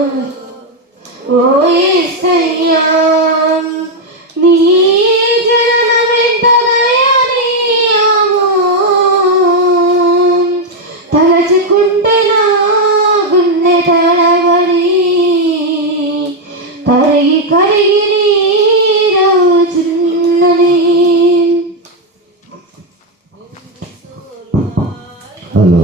ఓ యేసయ్యా నీ జననమెంత దయనీయమో తలచుకుంటే నా గుండె తడబడి కరిగి కరిగి నీరవుచున్నది. హలో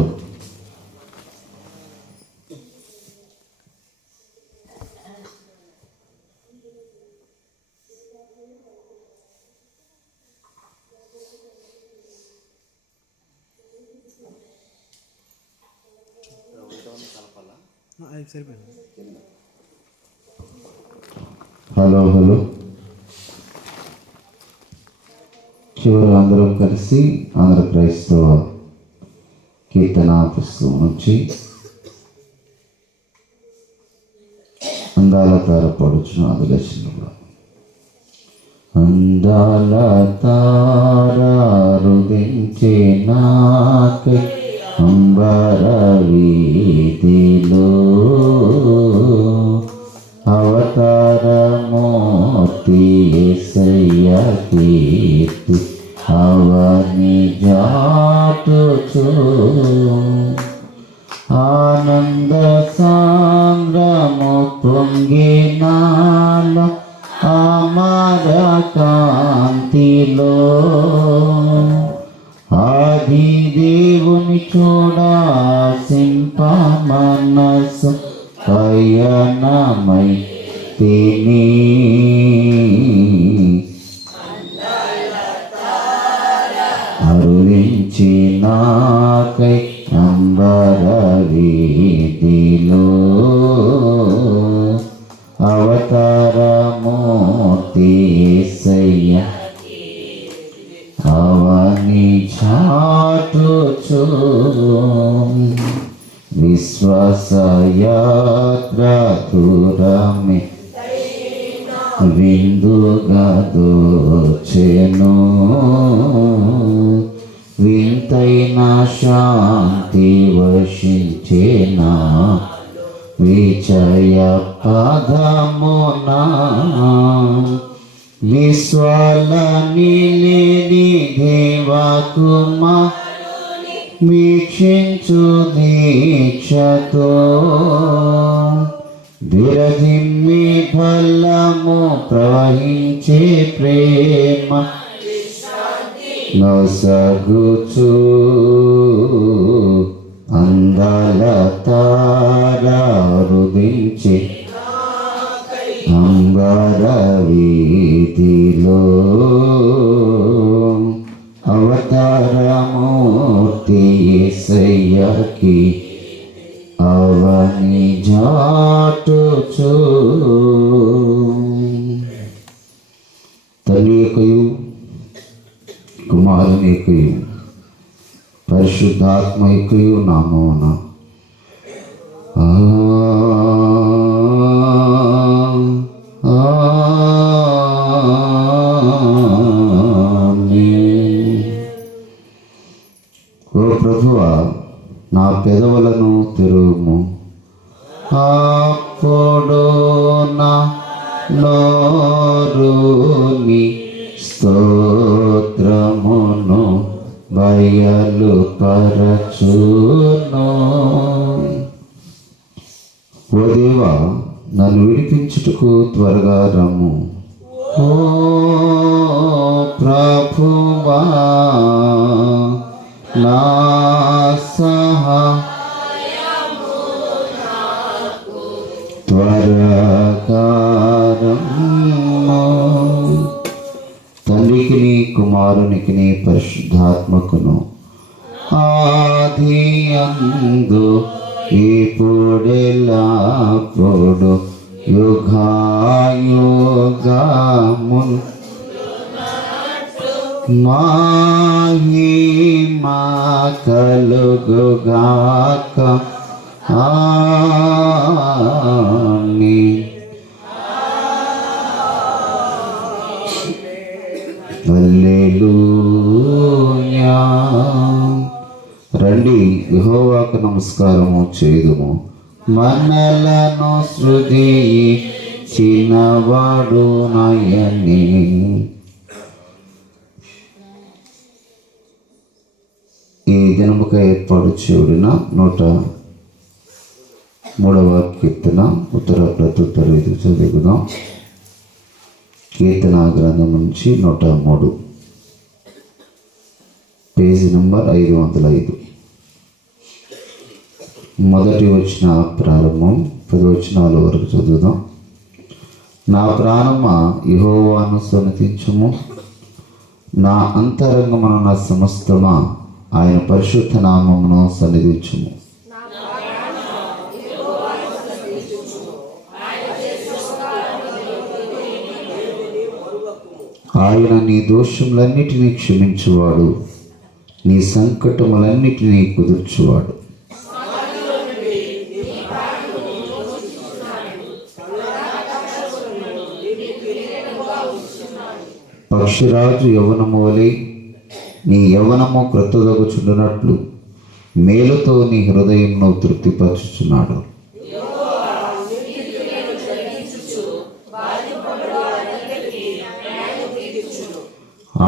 హలో హలో చివరి అందరం కలిసి ఆంధ్ర క్రైస్తవ కీర్తన పుస్తకం నుంచి అందాల తార పడుచున్న ఆదిలక్ష్మిలో అందాల తార రుదించే నాకై అంబర వీధిలో అవతారమూర్తి యేసయ్య కీర్తి అవని జాటుచు ఆనంద సాంద్రము పొంగినాల అమర కాంతిలో ఆది దేవుని చూడాసింప మనసు పయనమై తిని అరువించి నాకై అంబర వీధిలో అవతారమూర్తి యేసయ్య అవని చాటుచు విశ్వాసయాత్ర దూరమే విందుగా దోచెను వింతైన శాంతి వశించేనా విజయ పదమునా విశ్వాల నిలేని దేవకుమా వీక్షించు దీక్షతో విరజిమ్మి ఫలము ప్రవహించే ప్రేమ నొసగుచు అందాల తార రుదించే అంబర వీధిలో అవతారమూర్తి యేసయ్యకి అవని జాటుచు తండ్రి యొక్కయు కుమారుని యొక్కయు పరిశుద్ధాత్మ యొక్కయు నామమున ఓ ప్రభువా నా పెదవులను తెరువుము అప్పుడు నా నోరుని స్తోత్రమును బయలుపరచును. ఓ దేవా నన్ను విడిపించుటకు త్వరగా రమ్ము. ఓ ప్రభువా నా సహాయము త్వరగా రమ్ము. తండ్రికి కుమారునికి పరిశుద్ధాత్మకును ఆది అందు ఇప్పుడెల్లప్పుడు యుగాయుగమున్ మహిమా కలుగుగాక. ఆమేన్. హల్లెలూయా. రండి యెహోవాకు నమస్కారము చేయుదుము, మనలను సృజించినవాడు నాయనే. ఈ దినముగా ఏర్పాటు చేయబడిన 103వ కీర్తన ఉత్తర ప్రత్యుత్తర ఇది చదువుకుందాం. కీర్తన గ్రంథం నుంచి 103, పేజీ నంబర్ 505. మొదటి వచ్చిన ప్రారంభం 10 వచనాల వరకు చదువుదాం. నా ప్రాణమా యెహోవాను సన్నతించుము, నా అంతరంగమున నా సమస్తమా ఆయన పరిశుద్ధ నామమును సన్నిధించుము. ఆయన నీ దోషములన్నిటినీ క్షమించువాడు, నీ సంకటములన్నిటినీ కుదుర్చువాడు. పక్షిరాజు యవ్వనము వలె నీ యవ్వనము క్రొత్తదగుచుండునట్లు మేలుతో నీ హృదయంను తృప్తిపరచుచున్నాడు.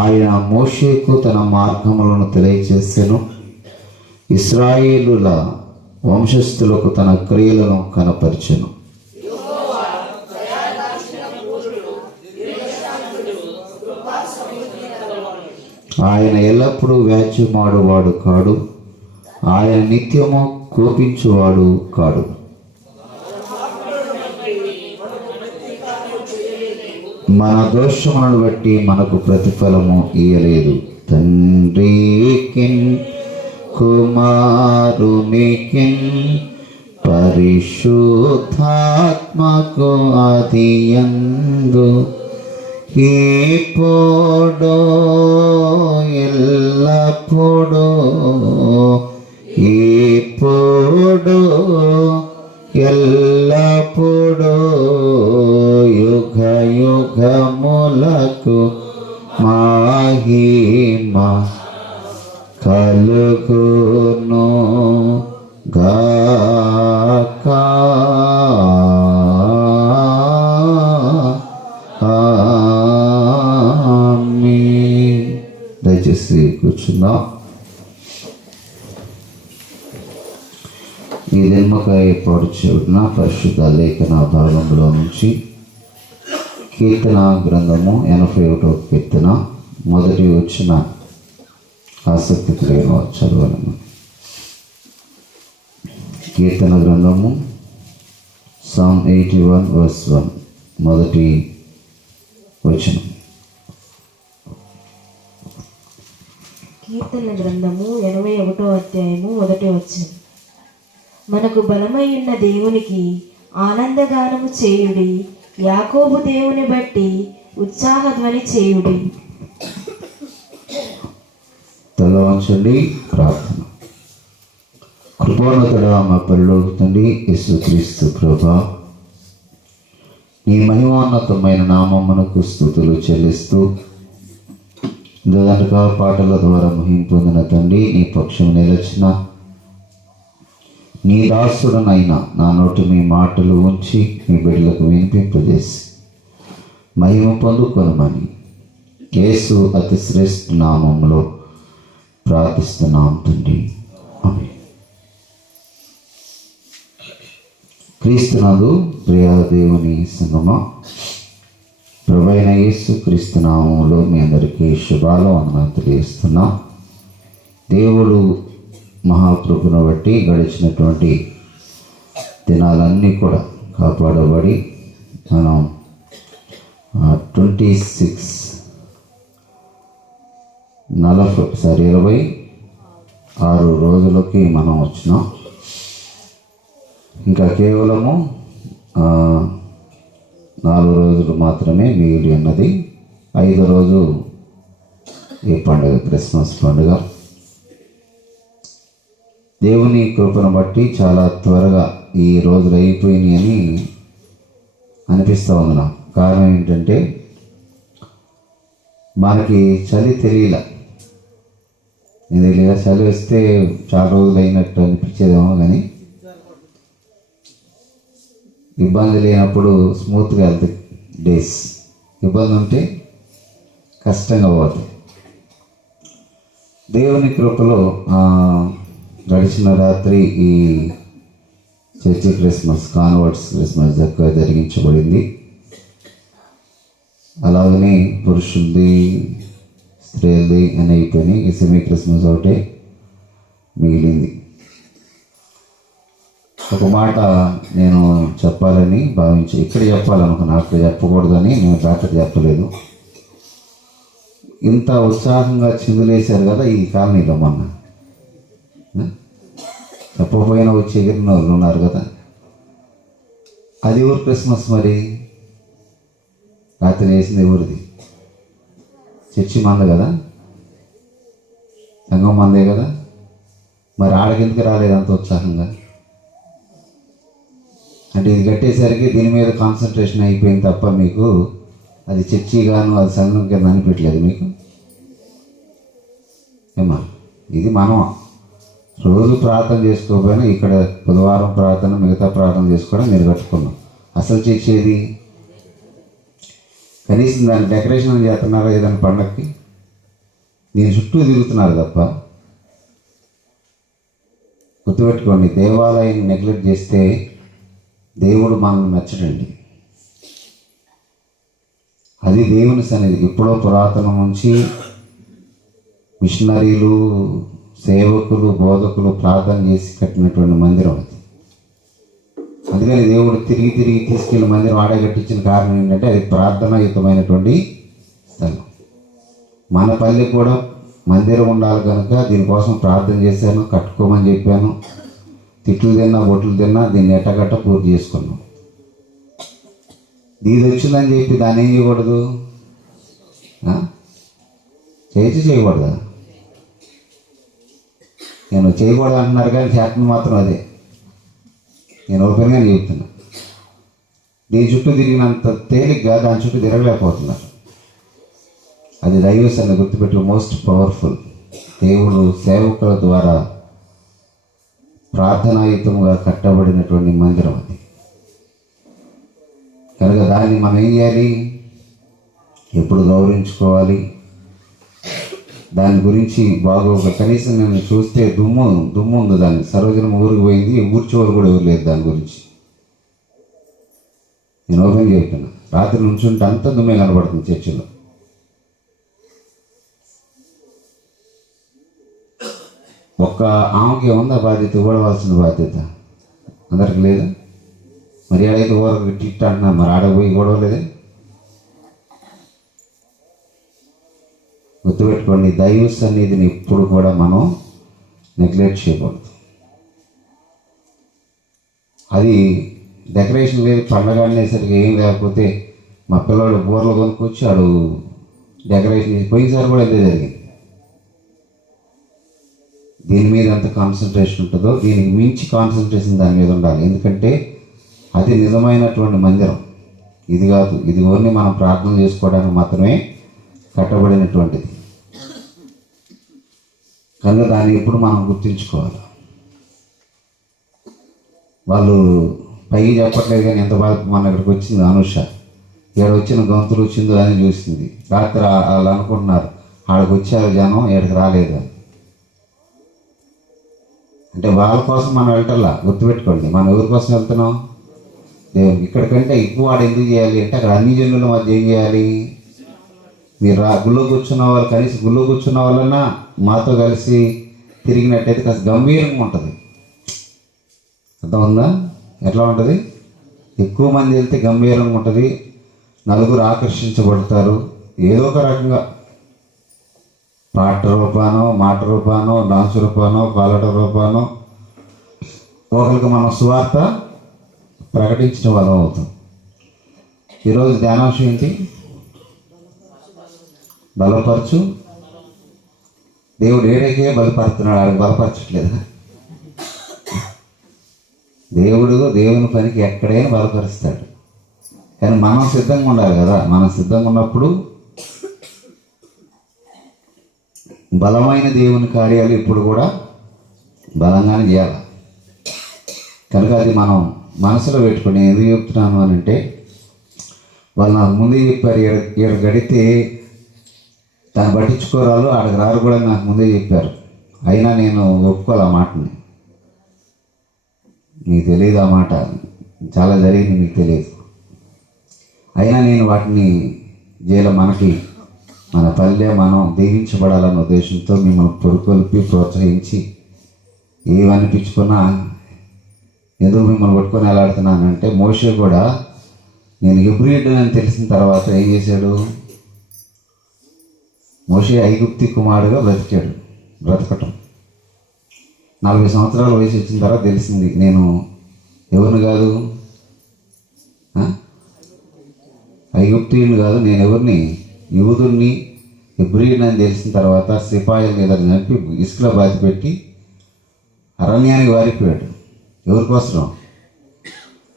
ఆయన మోషేకు తన మార్గములను తెలియచేసెను, ఇశ్రాయేలుల వంశస్థులకు తన క్రియలను కనపరిచెను. ఆయన ఎల్లప్పుడూ వ్యాజ్యమాడువాడు కాడు, ఆయన నిత్యము కోపించువాడు కాడు. మన దోషములను బట్టి మనకు ప్రతిఫలము ఇయ్యలేదు. తండ్రికిన్ కుమారునికిన్ పరిశుద్ధాత్మకు ఆదియందు ఇప్పుడు ఎల్లప్పుడూ ఇప్పుడు ఎల్లప్పుడూ యుగ యుగములకు మహిమ కలుగును గాక. దయచేసి కూర్చుందాం. ఈ దినముగా ఏర్పాటు చేయబడిన పరిశుద్ధ లేఖన భాగంలో నుంచి కీర్తన గ్రంథము 81వ కీర్తన మొదటి వచ్చిన ఆసక్తి కలిగిన చదవాలము. కీర్తన గ్రంథము Psalm 81 verse 1 మొదటి వచనం. కీర్తన గ్రంథము 81వ అధ్యాయము 1వ వచనం. మనకు బలమైన దేవునికి ఆనందగానము చేయుడి, యాకోబు దేవుని బట్టి ఉత్సాహధ్వని చేయుడి. తల వంచండి, ప్రార్థన. కృపోన్నతుడా మా పరలోక తండ్రి యేసుక్రీస్తు ప్రభువా, నీ మహిమోన్నతమైన నామమునకు స్తుతులు చెల్లిస్తూ ఇందుగనక పాటల ద్వారా మహిమ పొందిన తండ్రి, నీ పక్షం నిలచిన నీ దాసుడనైనా నా నోటి మీ మాటలు ఉంచి మీ బిడ్డలకు వినిపింపజేసి మహిమ పొందుకొనమని యేసు అతి శ్రేష్ఠ నామంలో ప్రార్థిస్తున్నాం తండ్రి, ఆమేన్. క్రీస్తునందు ప్రియ దేవుని సంగమా, ప్రభువైన యేసు క్రీస్తు నామములో మీ అందరికీ శుభాలు వందనాలు తెలియజేస్తున్నాం. దేవుడు మహాకృపను బట్టి గడిచినటువంటి దినాలన్నీ కూడా కాపాడబడి మనం 26 రోజులకి మనం వచ్చినాం. ఇంకా కేవలము 4 రోజులు మాత్రమే మిగిలి ఉన్నది. 5వ రోజు ఈ పండుగ, క్రిస్మస్ పండుగ. దేవుని కృపను బట్టి చాలా త్వరగా ఈ రోజులు అయిపోయినాయని అనిపిస్తూ ఉంది నాకు. కారణం ఏంటంటే మనకి చలి తెలియలే. చలి వస్తే చాలా రోజులు అయినట్టు అనిపించేదేమో, కానీ ఇబ్బంది లేనప్పుడు స్మూత్గా వెళ్తాయి డేస్, ఇబ్బంది ఉంటే కష్టంగా పోతాయి. దేవుని కృపలో గడిచిన రాత్రి ఈ చర్చి క్రిస్మస్, కాన్వర్ట్స్ క్రిస్మస్ చక్కగా జరిగించబడింది. అలాగనే పురుషులది, స్త్రీలది అని అయిపోయినాయి. ఈ సెమీ క్రిస్మస్ ఒకటే మిగిలింది. ఒక మాట నేను చెప్పాలని భావించి ఇక్కడ చెప్పాలనుకున్నా, అక్కడ చెప్పకూడదని నేను రాత్రి చెప్పలేదు. ఇంత ఉత్సాహంగా చిందులేశారు కదా ఈ కాలనీలో మొన్న, చెప్పకపోయినా వచ్చి ఎగిరిన వాళ్ళు ఉన్నారు కదా. అది ఎవరు క్రిస్మస్ మరి? రాత్రి వేసింది ఎవరిది? చర్చి మంద కదా, సంఘం మందే కదా. మరి ఆడకెందుకు రాలేదు అంత ఉత్సాహంగా? అంటే ఇది కట్టేసరికి దీని మీద కాన్సన్ట్రేషన్ అయిపోయింది తప్ప మీకు అది చర్చి గాను అది సంఘం కింద అనిపించలేదు మీకు. ఏమా, ఇది మనం రోజు ప్రార్థన చేసుకోకపోయినా ఇక్కడ బుధవారం ప్రార్థన, మిగతా ప్రార్థన చేసుకోవడం మీరు కట్టుకున్నాం. అసలు చేసేది కనీసం దాన్ని డెకరేషన్ చేస్తున్నారా ఏదైనా పండగకి? దీని చుట్టూ తిరుగుతున్నారు తప్ప. గుర్తుపెట్టుకోండి, దేవాలయం నెగ్లెక్ట్ చేస్తే దేవుడు మనల్ని మెచ్చడండి. అది దేవుని సన్నిధి. ఎప్పుడో పురాతనం నుంచి మిషనరీలు, సేవకులు, బోధకులు ప్రార్థన చేసి కట్టినటువంటి మందిరం అది. అందుకని దేవుడు తిరిగి తిరిగి తీసుకెళ్ళి మందిరం ఆడే కట్టించిన కారణం ఏంటంటే అది ప్రార్థనాయుతమైనటువంటి స్థలం. మన పల్లె కూడా మందిరం ఉండాలి కనుక దీనికోసం ప్రార్థన చేశాను, కట్టుకోమని చెప్పాను. తిట్లు తిన్నా, బొట్లు తిన్నా దీన్ని ఎట్టగట్ట పూర్తి చేసుకున్నాం. దీది వచ్చిందని చెప్పి దాన్ని ఏం చేయకూడదు, చేయకూడదా? నేను చేయకూడదు అంటున్నారు కానీ చేతను మాత్రం అదే. నేను ఓపెన్గా చెప్తున్నా. దీని చుట్టూ తిరిగినంత తేలిగ్గా దాని చుట్టూ తిరగలేకపోతున్నారు. అది దైవశాన్ని గుర్తుపెట్టి మోస్ట్ పవర్ఫుల్. దేవుడు సేవకుల ద్వారా ప్రార్థనాయుతంగా కట్టబడినటువంటి మందిరం అది. కనుక దాన్ని మనం ఏం చేయాలి? ఎప్పుడు గౌరవించుకోవాలి. దాని గురించి బాగోగా కనీసం నేను చూస్తే దుమ్ము ఉంది. దాన్ని సర్వజనం ఊరికి పోయింది, ఊర్చివారు కూడా ఎవరు లేదు దాని గురించి. నేను ఓపెన్ చెప్తున్నా, రాత్రి నుంచుంటే అంతా దుమ్మే కనబడుతుంది చర్చిలో. ఒక్క ఆమెకి ఉందా బాధ్యత, ఇవ్వవలసిన బాధ్యత? అందరికి లేదా? మరి ఆడైతే ఊరికి టిట్ అంటున్నా, మరి ఆడపోయి గొడవలేదే? గుర్తుపెట్టుకోండి, దైవ సన్నిధిని ఎప్పుడు కూడా మనం నెగ్లెక్ట్ చేయకూడదు. అది డెకరేషన్ లేదు, పండగ అనేసరికి ఏం లేకపోతే మా పిల్లవాడు బూరలు కొనుక్కొచ్చి ఆడు డెకరేషన్ చేసి పోయినసారి కూడా ఇదే జరిగింది. దీని మీద ఎంత కాన్సన్ట్రేషన్ ఉంటుందో దీనికి మించి కాన్సన్ట్రేషన్ దాని మీద ఉండాలి. ఎందుకంటే అది నిజమైనటువంటి మందిరం. ఇది కాదు, ఇది ఓన్లీ మనం ప్రార్థన చేసుకోవడానికి మాత్రమే కట్టబడినటువంటిది. కనుక దాన్ని ఎప్పుడు మనం గుర్తుంచుకోవాలి. వాళ్ళు పైకి చెప్పట్లేదు కానీ ఎంత బాధ. మన ఇక్కడికి వచ్చింది అనుష, ఇక్కడ వచ్చిన గొంతులు వచ్చిందో అని చూసింది. రాత్రి వాళ్ళు అనుకుంటున్నారు ఆడికి వచ్చారు జనం, ఇక్కడికి రాలేదు అని. అంటే వాళ్ళ కోసం మనం వెళ్ళటల్లా. గుర్తుపెట్టుకోండి, మనం ఎవరి కోసం వెళ్తున్నాం? దేవుడు. ఇక్కడికంటే ఎక్కువ వాడు ఎందుకు చేయాలి అంటే అక్కడ అన్ని జనుల మధ్య ఏం చేయాలి? మీరు గుళ్ళో కూర్చున్న వాళ్ళు, కనీసం గుళ్ళో కూర్చున్న వాళ్ళన్నా మాతో కలిసి తిరిగినట్టయితే కాస్త గంభీరంగా ఉంటుంది. అర్థం ఉందా? ఎట్లా ఉంటుంది? ఎక్కువ మంది వెళ్తే గంభీరంగా ఉంటుంది, నలుగురు ఆకర్షించబడతారు. ఏదో ఒక రకంగా పాట రూపానో, మాట రూపానో, డాన్స్ రూపానో, పాలట రూపానో ఒకరికి మనం సువార్త ప్రకటించిన వాళ్ళం అవుతాం. ఈరోజు ధ్యానాంశం ఏంటి? బలపరచు. దేవుడు ఏడైతే బలపరుస్తున్నాడు, ఆడికి బలపరచట్లేదా? దేవుని పనికి ఎక్కడైనా బలపరుస్తాడు. కానీ మనం సిద్ధంగా ఉండాలి కదా. మనం సిద్ధంగా ఉన్నప్పుడు బలమైన దేవుని కార్యాలు ఇప్పుడు కూడా బలంగానే చేయాలి. కనుక అది మనం మనసులో పెట్టుకుని ఎందుకు చెప్తున్నాను అని అంటే, వాళ్ళు నాకు ముందే చెప్పారు, ఇక్కడ గడితే దాన్ని పట్టించుకోరాలు, ఆడకు రారు కూడా నాకు ముందే చెప్పారు. అయినా నేను ఒప్పుకోవాలి ఆ మాటని. మీకు తెలియదు ఆ మాట, చాలా జరిగింది మీకు తెలియదు. అయినా నేను వాటిని మనకి మన పల్లె మనం దీవించబడాలన్న ఉద్దేశంతో మిమ్మల్ని పొరుకొల్పి ప్రోత్సహించి ఏమనిపించుకున్నా ఎందుకు మిమ్మల్ని పట్టుకొని ఎలాడుతున్నానంటే, మోషే కూడా నేను హెబ్రీయుడు అని తెలిసిన తర్వాత ఏం చేశాడు? మోషే ఐగుప్తి కుమారుడుగా బ్రతకటం 40 సంవత్సరాల వయసు వచ్చిన తర్వాత తెలిసింది, నేను ఎవరిని కాదు, ఐగుప్తీయుని కాదు, నేను ఎవరిని, యూదుణ్ణి, హెబ్రీయుని అని తెలిసిన తర్వాత సిపాయిల మీద చంపి ఇసుకలో బాతి పెట్టి అరణ్యానికి వారిపోయాడు. ఎవరికోసం?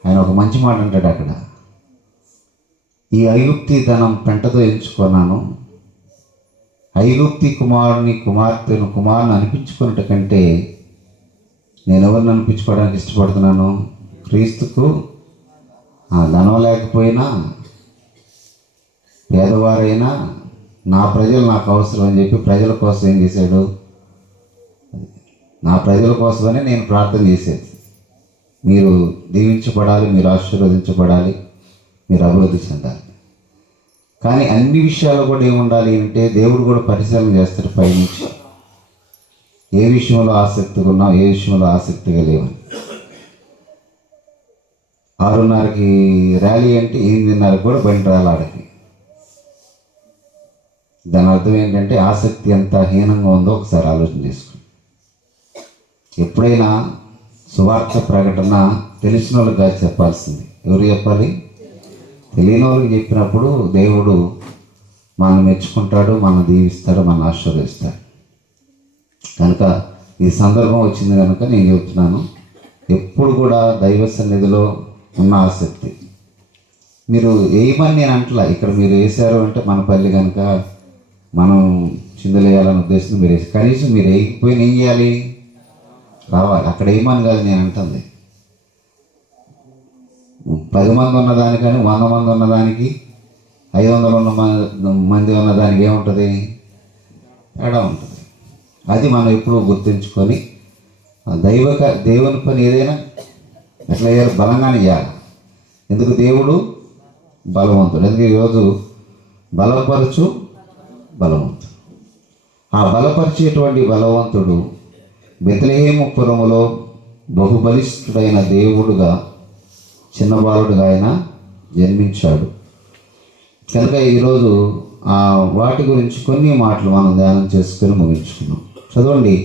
ఆయన ఒక మంచి మాట అంటాడు అక్కడ, ఈ ఐగుప్తి ధనం పెంటతో ఎంచుకున్నాను, ఐగుప్తి కుమారుని అనిపించుకున్నట్టు కంటే నేను ఎవరిని అనిపించుకోవడానికి ఇష్టపడుతున్నాను? క్రీస్తుకు. ధనం లేకపోయినా పేదవారైనా నా ప్రజలు నాకు అవసరం అని చెప్పి ప్రజల కోసం ఏం చేశాడు? నా ప్రజల కోసమనే నేను ప్రార్థన చేసేది. మీరు దీవించబడాలి, మీరు ఆశీర్వదించబడాలి, మీరు అభివృద్ధి చెందాలి. కానీ అన్ని విషయాల్లో కూడా ఏముండాలి అంటే, దేవుడు కూడా పరిశీలన చేస్తాడు పైనుంచి, ఏ విషయంలో ఆసక్తిగా ఉన్నావు, ఏ విషయంలో ఆసక్తిగా లేవని. 6:30కి ర్యాలీ అంటే 8:30కి కూడా బండి రాలాడకి. దాని అర్థం ఏంటంటే ఆసక్తి ఎంత హీనంగా ఉందో ఒకసారి ఆలోచన చేసుకోండి. ఎప్పుడైనా సువార్త ప్రకటన తెలిసిన వాళ్ళకి కాదు చెప్పాల్సింది. ఎవరు చెప్పాలి? తెలియని వాళ్ళకి చెప్పినప్పుడు దేవుడు మనం మెచ్చుకుంటాడు, మనం దీవిస్తాడు, మనం ఆశీర్వదిస్తాడు. కనుక ఈ సందర్భం వచ్చింది కనుక నేను చెప్తున్నాను, ఎప్పుడు కూడా దైవ సన్నిధిలో ఉన్న ఆసక్తి మీరు వేయమని నేను అంటలా. ఇక్కడ మీరు వేసారు అంటే మన పల్లి కనుక మనం చిందలేయాలనే ఉద్దేశం మీరు వేసి, కనీసం మీరు వేయకపోయినా ఏం చేయాలి? రావాలి. అక్కడ ఏమని కాదు నేను అంటుంది, 10 మంది ఉన్నదానికని 100 మంది ఉన్నదానికి 500 మంది ఉన్నదానికి ఏముంటుంది? తేడా ఉంటుంది. అది మనం ఎప్పుడూ గుర్తుంచుకొని దేవుని పని ఏదైనా ఎట్లా చేయాలి? బలంగానే చేయాలి. ఎందుకు? దేవుడు బలవంతుడు. ఎందుకు? ఈరోజు బలపరచు బలవంతుడు. ఆ బలపరిచేటువంటి బలవంతుడు బెత్లెహేము పురములో బహుబలిష్ఠుడైన దేవుడుగా చిన్న బాలుడుగా ఆయన జన్మించాడు. కనుక ఈరోజు వాటి గురించి కొన్ని మాటలు మనం ధ్యానం చేసుకొని ముగించుకున్నాం. చదవండి,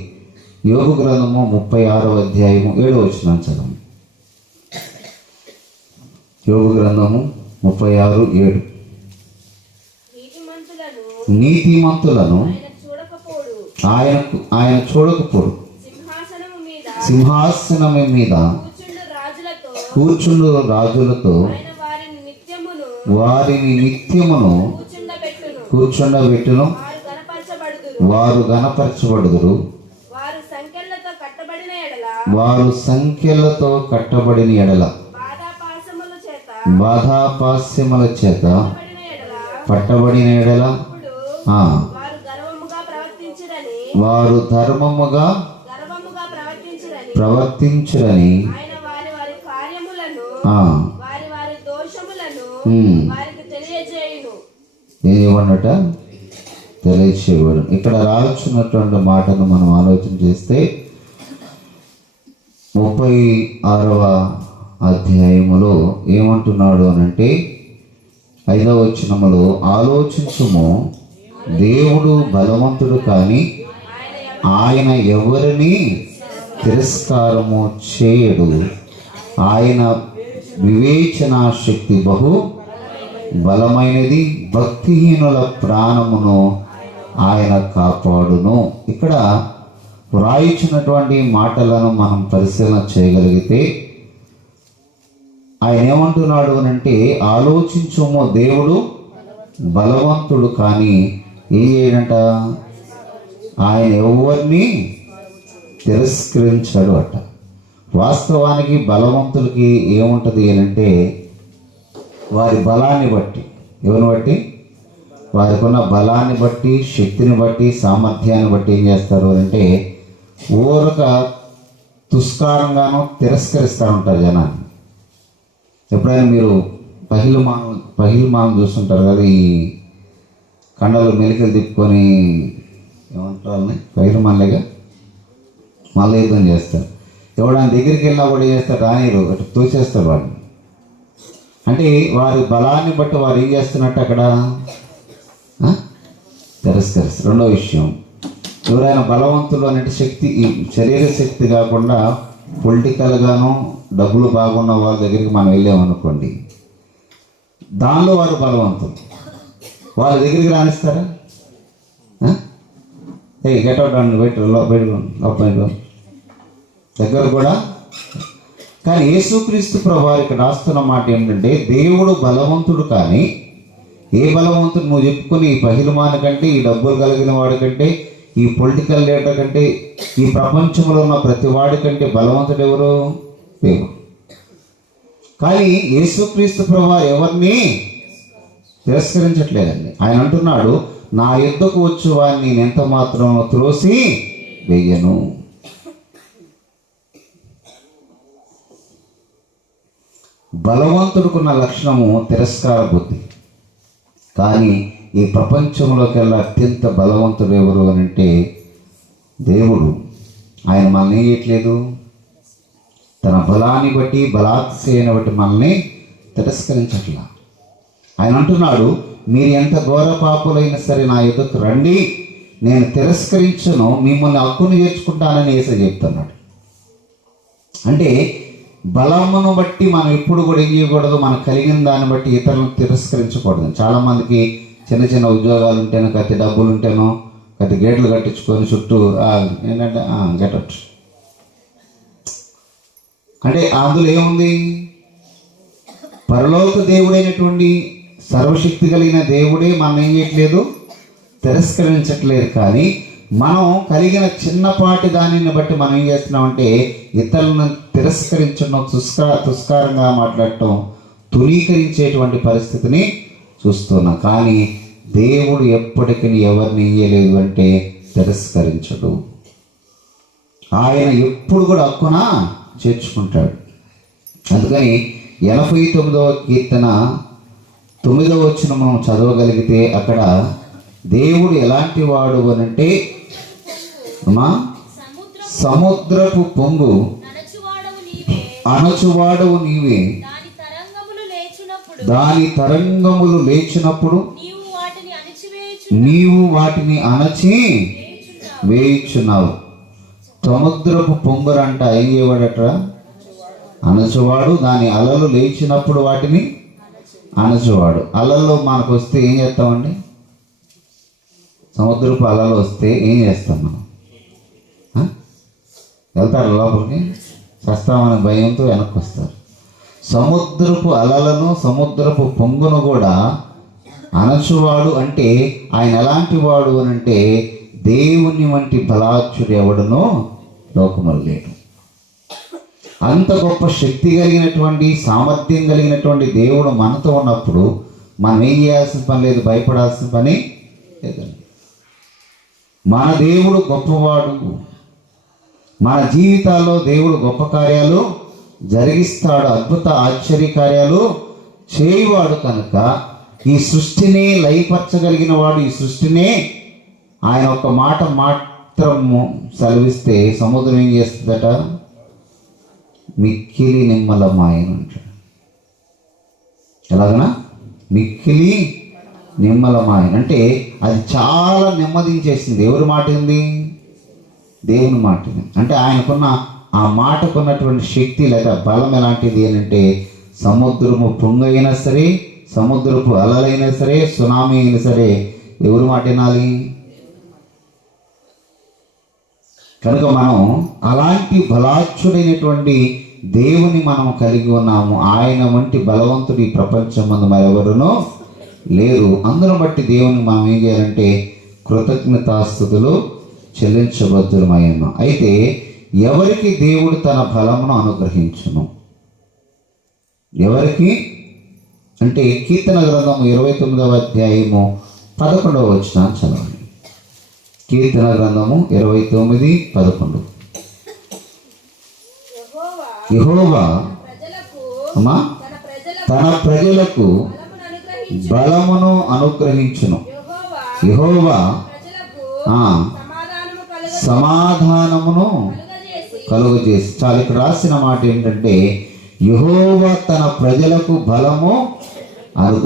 యోబు గ్రంథము 36వ అధ్యాయము 7వ వచనం చదవండి. యోబు గ్రంథము 36:7. నీతిమంతులను ఆయన చూడకపోడు, సింహాసనము మీద కూర్చుండు రాజులతో వారిని నిత్యమును కూర్చుండబెట్టును, వారు గణపరచబడుదురు. వారు సంఖ్యలతో కట్టబడిన ఎడల బాధాపాస్యముల చేత పట్టబడిన ఎడల వారు ధర్మముగా ప్రవర్తించురని ఏమన్నట? తెలియచేయబడు. ఇక్కడ రాల్చున్నటువంటి మాటను మనం ఆలోచన చేస్తే 36వ అధ్యాయములో ఏమంటున్నాడు అనంటే 5వ వచనములో, ఆలోచించుము, దేవుడు బలవంతుడు కానీ ఆయన ఎవరిని తిరస్కారము చేయడు, ఆయన వివేచనా శక్తి బహు బలమైనది, భక్తిహీనుల ప్రాణమును ఆయన కాపాడును. ఇక్కడ వ్రాయించినటువంటి మాటలను మనం పరిశీలన చేయగలిగితే ఆయన ఏమంటున్నాడు అంటే, ఆలోచించుము, దేవుడు బలవంతుడు కానీ ఏం చేయడంట? ఆయన ఎవరిని తిరస్కరించాడు అట. వాస్తవానికి బలవంతులకి ఏముంటుంది అంటే వారి బలాన్ని బట్టి, ఎవరిని బట్టి? వారికి ఉన్న బలాన్ని బట్టి, శక్తిని బట్టి, సామర్థ్యాన్ని బట్టి ఏం చేస్తారు అంటే ఊరక తుస్కారంగానూ తిరస్కరిస్తూ ఉంటారు జనాన్ని. ఎప్పుడైనా మీరు పహిల్మాను చూస్తుంటారు కదా, ఈ కండలు మెలికలు తిప్పుకొని ఏమంటారు వాళ్ళని, పహిల్మాన్లేగా మళ్ళీ యుద్ధం చేస్తారు. ఎవడైనా దగ్గరికి వెళ్ళినా కూడా ఏం చేస్తారు, రానీరు అటు తోసేస్తారు వాడిని. అంటే వారి బలాన్ని బట్టి వారు ఏం చేస్తున్నట్టు అక్కడ తిరస్కరిస్తారు. రెండో విషయం, ఎవరైనా బలవంతులు అంటే శక్తి, ఈ శరీర శక్తి కాకుండా పొలిటికల్గాను డబ్బులు బాగున్న వాళ్ళ దగ్గరికి మనం వెళ్ళామనుకోండి, దానిలో వారు బలవంతులు. వాళ్ళ దగ్గరికి రానిస్తారా? ఏ గెట్ అవుట్ అండి, బయట దగ్గర కూడా. కానీ యేసుక్రీస్తు ప్రభువు ఇక్కడ రాస్తున్న మాట ఏంటంటే దేవుడు బలవంతుడు, కానీ ఏ బలవంతుడు నువ్వు చెప్పుకొని ఈ పహిల్మాన కంటే, ఈ డబ్బులు కలిగిన వాడి కంటే, ఈ పొలిటికల్ లీడర్ కంటే, ఈ ప్రపంచంలో ఉన్న ప్రతి వాడి కంటే బలవంతుడు ఎవరు? దేవుడు. కానీ యేసుక్రీస్తు ప్రభువు ఎవరిని తిరస్కరించట్లేదండి. ఆయన అంటున్నాడు, నా యుద్ధకు వచ్చు వాడిని నేను ఎంత మాత్రం త్రోసి వెయ్యను. బలవంతుడుకున్న లక్షణము తిరస్కార బుద్ధి. కానీ ఈ ప్రపంచంలోకెల్లా అత్యంత బలవంతుడు ఎవరు అని అంటే దేవుడు. ఆయన మనల్ని ఏం చేయట్లేదు, తన బలాన్ని బట్టి, బలాతిశయాన్ని బట్టి మనల్ని తిరస్కరించట్లా. ఆయన అంటున్నాడు, మీరు ఎంత ఘోర పాపులైనా సరే నా ఎదుకు రండి, నేను తిరస్కరించను, మిమ్మల్ని హక్కును చేర్చుకుంటానని యేసు చెప్తున్నాడు. అంటే బలమును బట్టి మనం ఎప్పుడు కూడా ఏం చేయకూడదు, మనకు కలిగిన దాన్ని బట్టి ఇతరులను తిరస్కరించకూడదు. చాలామందికి చిన్న చిన్న ఉద్యోగాలు ఉంటేనో, కత్తి డబ్బులు ఉంటేనో, కత్తి గేట్లు కట్టించుకొని చుట్టూ ఏంటంటే గెటౌట్ అంటే అందులో ఏముంది? పరలోక దేవుడైనటువంటి సర్వశక్తి కలిగిన దేవుడే మనం ఏం చేయట్లేదు, తిరస్కరించట్లేదు. కానీ మనం కలిగిన చిన్నపాటి దానిని బట్టి మనం ఏం చేస్తున్నామంటే ఇతరులను తిరస్కరించడం, తుస్కారంగా మాట్లాడటం, తునీకరించేటువంటి పరిస్థితిని చూస్తున్నాం. కానీ దేవుడు ఎప్పటికీ ఎవరిని ఇయ్యలేదు అంటే తిరస్కరించడు. ఆయన ఎప్పుడు కూడా హక్కున చేర్చుకుంటాడు. అందుకని 89వ కీర్తన 9వ వచనం మనం చదవగలిగితే అక్కడ దేవుడు ఎలాంటి వాడు అనంటే, అమ్మా, సముద్రపు పొంగు అణచువాడవు నీవే, దాని తరంగములు లేచినప్పుడు నీవు వాటిని అణచి వేయుచున్నావు. సముద్రపు పొంగురంట ఏం చేయవాడట? అణచువాడు. దాని అలలు లేచినప్పుడు వాటిని అణచువాడు. అలల్లో మనకు వస్తే ఏం చేస్తామండి? సముద్రపు అలలు వస్తే ఏం చేస్తాం మనం? వెళ్తారు లోపలికి, చస్తామనే భయంతో వెనక్కి వస్తారు. సముద్రపు అలలను, సముద్రపు పొంగును కూడా అణచువాడు. అంటే ఆయన ఎలాంటి వాడు అని అంటే దేవుని వంటి బలాచుడు ఎవడునో లోకములో లేడు. అంత గొప్ప శక్తి కలిగినటువంటి, సామర్థ్యం కలిగినటువంటి దేవుడు మనతో ఉన్నప్పుడు మనం ఏం చేయాల్సిన పని లేదు, భయపడాల్సిన పని లేదండి. మన దేవుడు గొప్పవాడు. మన జీవితాల్లో దేవుడు గొప్ప కార్యాలు జరిగిస్తాడు, అద్భుత ఆశ్చర్య కార్యాలు చేయువాడు. కనుక ఈ సృష్టిని లయపరచగలిగిన వాడు, ఈ సృష్టినే ఆయన ఒక మాట మాత్రము సెలవిస్తే సముద్రం ఏం చేస్తుందట? మిక్కిలి నిమ్మలమాయను అంటాడు. ఎలాగనా? మిక్కిలి నిమ్మలమాయను అంటే అది చాలా నెమ్మదించేసింది. ఎవరి మాట ఉంది? దేవుని మాట. అంటే ఆయనకున్న ఆ మాటకున్నటువంటి శక్తి లేదా బలం ఎలాంటిది అని అంటే సముద్రము పొంగైనా సరే, సముద్రపు అలలైనా సరే, సునామీ అయినా సరే ఎవరి మాట వినాలి? కనుక మనం అలాంటి బలాచుడైనటువంటి దేవుని మనం కలిగి ఉన్నాము. ఆయన వంటి బలవంతుడు ఈ ప్రపంచం మందు మరెవరునో లేరు. అందును బట్టి దేవుని మనం ఏం చేయాలంటే కృతజ్ఞతాస్తుతులు చెల్లించబద్దులమై ఉన్నాం. అయితే ఎవరికి దేవుడు తన బలమును అనుగ్రహించును? ఎవరికి అంటే కీర్తన గ్రంథము 29వ అధ్యాయము 11వ వచనం చదవండి. కీర్తన గ్రంథము 29:11. యెహోవా అమ్మా తన ప్రజలకు బలమును అనుగ్రహించును. యెహోవా సమాధానమును కలుగజేసి. చాలా ఇక్కడ రాసిన మాట ఏంటంటే యెహోవా తన ప్రజలకు బలము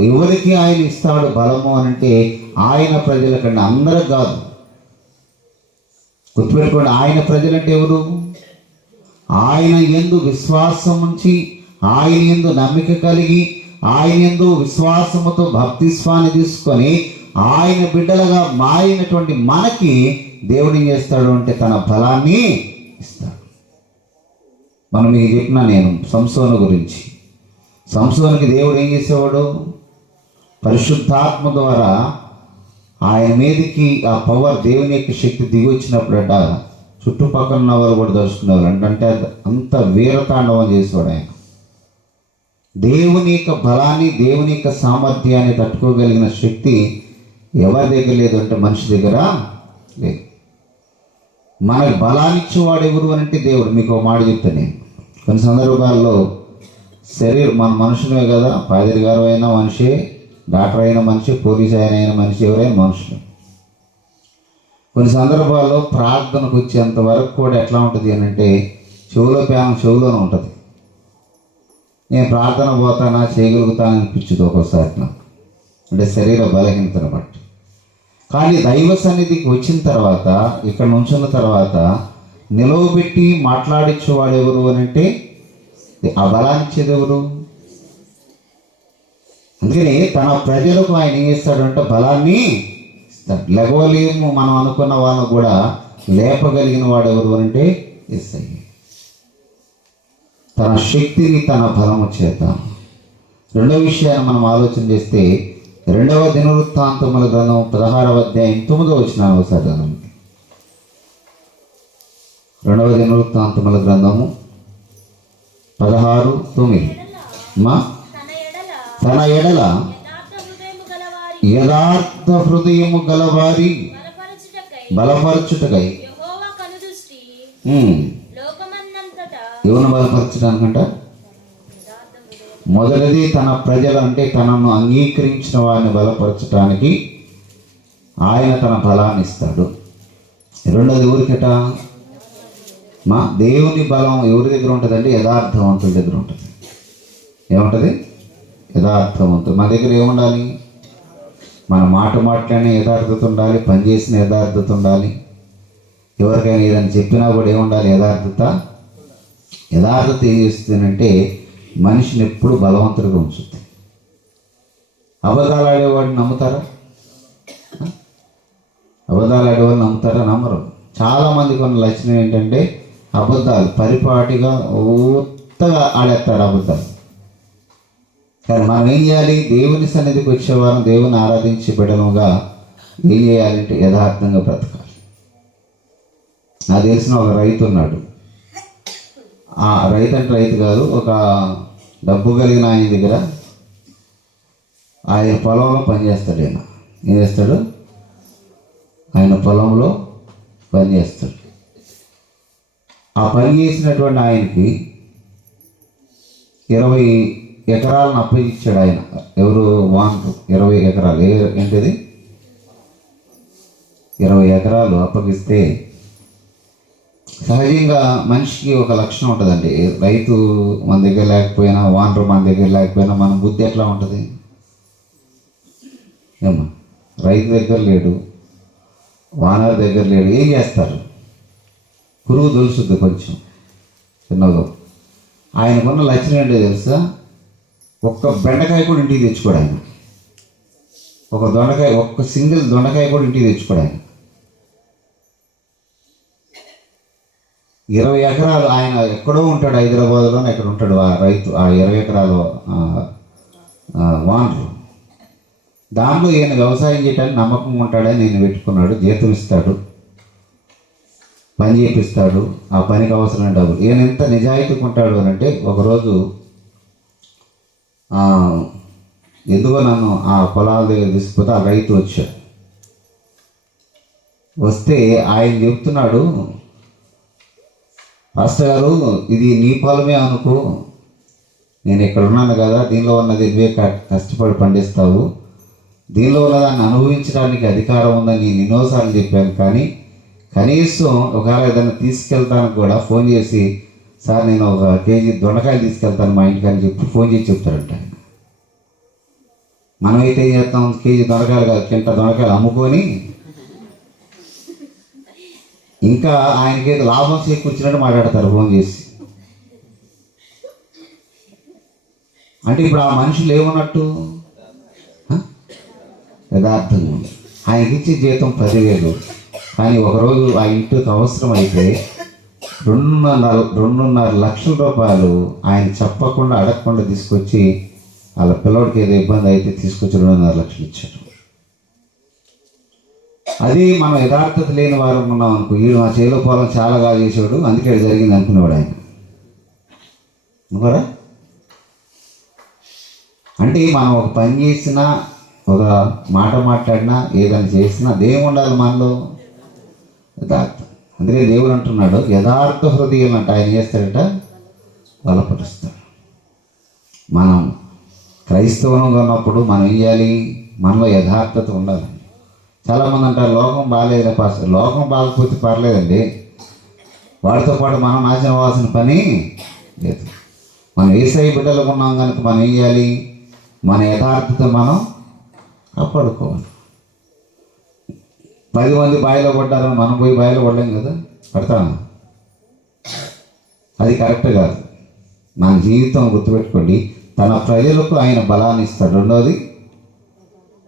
ఎవరికి ఆయన ఇస్తాడు బలము అని అంటే ఆయన ప్రజలకంటే అందరూ కాదు. గుర్తుపెట్టుకోండి, ఆయన ప్రజలంటే ఎవరు? ఆయన యందు విశ్వాసం ఉంచి, ఆయన యందు నమ్మిక కలిగి, ఆయన యందు విశ్వాసముతో భక్తిస్వాన్ని తీసుకొని ఆయన బిడ్డలుగా మారినటువంటి మనకి దేవుడు ఏం చేస్తాడు అంటే తన బలాన్ని ఇస్తాడు. మనం మీకు చెప్పినా నేను సంసోను గురించి. సంసోనుకి దేవుడు ఏం చేసేవాడు? పరిశుద్ధాత్మ ద్వారా ఆయన మీదకి ఆ పవర్, దేవుని యొక్క శక్తి దిగి వచ్చినప్పుడట చుట్టుపక్కల ఉన్న వాళ్ళు కూడా దర్శకునేవాళ్ళు. అంటే అంత వీరతాండవం చేసేవాడు ఆయన. దేవుని యొక్క బలాన్ని, దేవుని యొక్క సామర్థ్యాన్ని తట్టుకోగలిగిన శక్తి ఎవరి దగ్గర లేదు అంటే మనిషి దగ్గర లేదు. మనకు బలాన్ని ఇచ్చేవాడు ఎవరు అని అంటే దేవుడు. మీకు ఒక మాట చెప్తాను నేను. కొన్ని సందర్భాల్లో మన మనుషులే కదా, పాదిరి గారు అయినా మనిషి, డాక్టర్ అయిన మనిషి, పోలీస్ అయిన మనిషి, ఎవరైనా మనుషులు. కొన్ని సందర్భాల్లో ప్రార్థనకు వచ్చేంత వరకు కూడా ఎట్లా ఉంటుంది అని అంటే చెవులోనే ఉంటుంది. నేను ప్రార్థన పోతానా, చేయగలుగుతానని అనిపించదు ఒక్కోసారి నాకు, అంటే శరీర బలహీనతను బట్టి. కానీ దైవ సన్నిధికి వచ్చిన తర్వాత, ఇక్కడ నుంచున్న తర్వాత నిలవబెట్టి మాట్లాడించేవాడు ఎవరు అని అంటే ఆ బలాన్ని ఇచ్చేది ఎవరు? అందుకని తన ప్రజలకు ఆయన ఏం చేస్తాడంటే బలాన్ని ఇస్తాడు. లెగవలేము మనం అనుకున్న వాళ్ళను కూడా లేపగలిగిన వాడు ఎవరు అంటే యేసయ్య. తన శక్తిని, తన బలము చేత. రెండవ విషయాన్ని మనం ఆలోచన చేస్తే 2వ దినవృత్తాంతముల గ్రంథం 16వ అధ్యాయం 9వ వచనం ఒకసారి చదవండి. 2వ దినవృత్తాంతముల గ్రంథము 16:9. తన ఎడల యథార్థ హృదయము గలవారి బలపరచుటకై. ఎవరిని బలపరచడానికంట? మొదటిది తన ప్రజలు, అంటే తనను అంగీకరించిన వారిని బలపరచడానికి ఆయన తన బలాన్ని ఇస్తాడు. రెండోది ఊరికట దేవుని బలం ఎవరి దగ్గర ఉంటుందంటే యథార్థవంతుల దగ్గర ఉంటుంది. ఏముంటుంది? యథార్థవంతుడు. మన దగ్గర ఏముండాలి? మన మాట్లాడిన యథార్థత ఉండాలి, పనిచేసిన యథార్థత ఉండాలి. ఎవరికైనా ఏదైనా చెప్పినా కూడా ఏముండాలి? యథార్థత. యథార్థత ఏం చేస్తుందంటే మనిషిని ఎప్పుడు బలవంతుడిగా ఉంచుతుంది. అబద్ధాలు ఆడేవాడిని నమ్ముతారా? అబద్ధాలు ఆడేవాళ్ళు నమ్ముతారా? నమ్మరు. చాలామందికి ఉన్న లక్షణం ఏంటంటే అబద్ధాలు పరిపాటిగా ఊత్తగా ఆడేస్తారు అబద్ధాలు. కానీ మనం ఏం చేయాలి? దేవుని సన్నిధికి వచ్చేవారం, దేవుని ఆరాధించే బిడ్డలుగా ఏం చేయాలంటే యథార్థంగా బ్రతకాలి. నాకు తెలిసిన ఒక రైతు ఉన్నాడు. ఆ రైతు అంటే రైతు కాదు, ఒక డబ్బు కలిగిన ఆయన దగ్గర ఆయన పొలంలో పనిచేస్తాడు. ఆయన ఏం చేస్తాడు? ఆయన పొలంలో పనిచేస్తాడు. ఆ పని చేసినటువంటి ఆయనకి 20 ఎకరాలను అప్పగించాడు ఆయన. ఎవరు? వాంకు 20 ఎకరాలు. ఏంటిది? 20 ఎకరాలు అప్పగిస్తే సహజంగా మనిషికి ఒక లక్షణం ఉంటుందండి. రైతు మన దగ్గర లేకపోయినా, వానరు మన దగ్గర లేకపోయినా మన బుద్ధి ఎట్లా ఉంటుంది? ఏమా, రైతు దగ్గర లేడు, వానర్ దగ్గర లేడు, ఏం చేస్తారు? పురుగు దొలుసుద్ది కొంచెం చిన్నగా. ఆయనకున్న లక్షణం ఏంటో తెలుసా? ఒక్క బెండకాయ కూడా ఇంటికి తెచ్చుకోడు ఆయన. ఒక్క సింగిల్ దొండకాయ కూడా ఇంటికి తెచ్చుకోడు ఆయన. 20 ఎకరాలు ఆయన ఎక్కడో ఉంటాడు, హైదరాబాద్లోనే ఎక్కడ ఉంటాడు ఆ రైతు. ఆ 20 ఎకరాలు వానరు. దాంట్లో ఈయన వ్యవసాయం చేయడానికి నమ్మకం ఉంటాడని నేను పెట్టుకున్నాడు. జీతం ఇస్తాడు. పని చేపిస్తాడు, ఆ పనికి అవసరమైన డబ్బులు. ఈయన ఎంత నిజాయితీగా ఉంటాడు అని అంటే, ఒకరోజు ఎందుకో నన్ను ఆ పొలాల దగ్గర తీసుకుపోతే ఆ రైతు వచ్చాడు. వస్తే ఆయన చెప్తున్నాడు, పాస్టర్ గారు ఇది నీ పొలమే అనుకో, నేను ఇక్కడ ఉన్నాను కదా, దీనిలో ఉన్నది నువ్వే కష్టపడి పండిస్తావు, దీనిలో ఉన్నదాన్ని అనుభవించడానికి అధికారం ఉందని నేను ఎన్నోసార్లు చెప్పాను. కానీ కనీసం ఒకవేళ ఏదైనా తీసుకెళ్తానికి కూడా ఫోన్ చేసి, సార్ నేను 1 కేజీ దొండకాయలు తీసుకెళ్తాను మా ఇంటికి అని చెప్పి ఫోన్ చేసి చెప్తాడంట ఆయన. మనమైతే ఏం చేస్తాం, కేజీ దొండకాయలు కాదు, కింట దొండకాయలు అమ్ముకొని ఇంకా ఆయనకి ఏదో లాభం చేకూర్చినట్టు మాట్లాడతారు ఫోన్ చేసి. అంటే ఇప్పుడు ఆ మనుషులు ఏమన్నట్టు, యథార్థంగా ఆయనకి ఇచ్చే జీతం 10,000, కానీ ఒకరోజు ఆ ఇంటికి అవసరం అయితే 2.5 లక్షల రూపాయలు ఆయన చెప్పకుండా అడగకుండా తీసుకొచ్చి, వాళ్ళ పిల్లడికి ఏదో ఇబ్బంది అయితే తీసుకొచ్చి 2.5 లక్షలు ఇచ్చాడు. అది మనం యథార్థత లేని వారు ఉన్నాం అనుకో, వీడు మా చేలో పొలం చాలా బాగా చేసాడు అందుకే ఇది జరిగింది అనుకునేవాడు ఆయన. అనుకోరా? అంటే మనం ఒక పని చేసినా, ఒక మాట మాట్లాడినా, ఏదైనా చేసినా దేవుడు ఉండాలి మనలో, యథార్థం. అందుకే దేవుడు అంటున్నాడు, యథార్థ హృదయం అంటే ఆయన చేస్తాడట, బలపరుస్తాడు. మనం క్రైస్తవంగా ఉన్నప్పుడు మనం ఏం చేయాలి, మనలో యథార్థత ఉండాలి. చాలామంది అంటారు లోకం బాగాలేదు పాస్టర్. లోకం బాగపోతే పర్లేదండి, వాడితో పాటు మనం నాశనం అవ్వాల్సిన పని లేదు. మనం యేసయ్య బిడ్డలకు ఉన్నాం కనుక మనం ఏం చేయాలి, మన యథార్థత మనం కాపాడుకోవాలి. 10 మంది బావిలో పడ్డారని మనం పోయి బావిలో పడలేం కదా, పడతాము. అది కరెక్ట్ కాదు. మన జీవితం గుర్తుపెట్టుకోండి, తన ప్రజలకు ఆయన బలాన్ని ఇస్తాడు. రెండవది,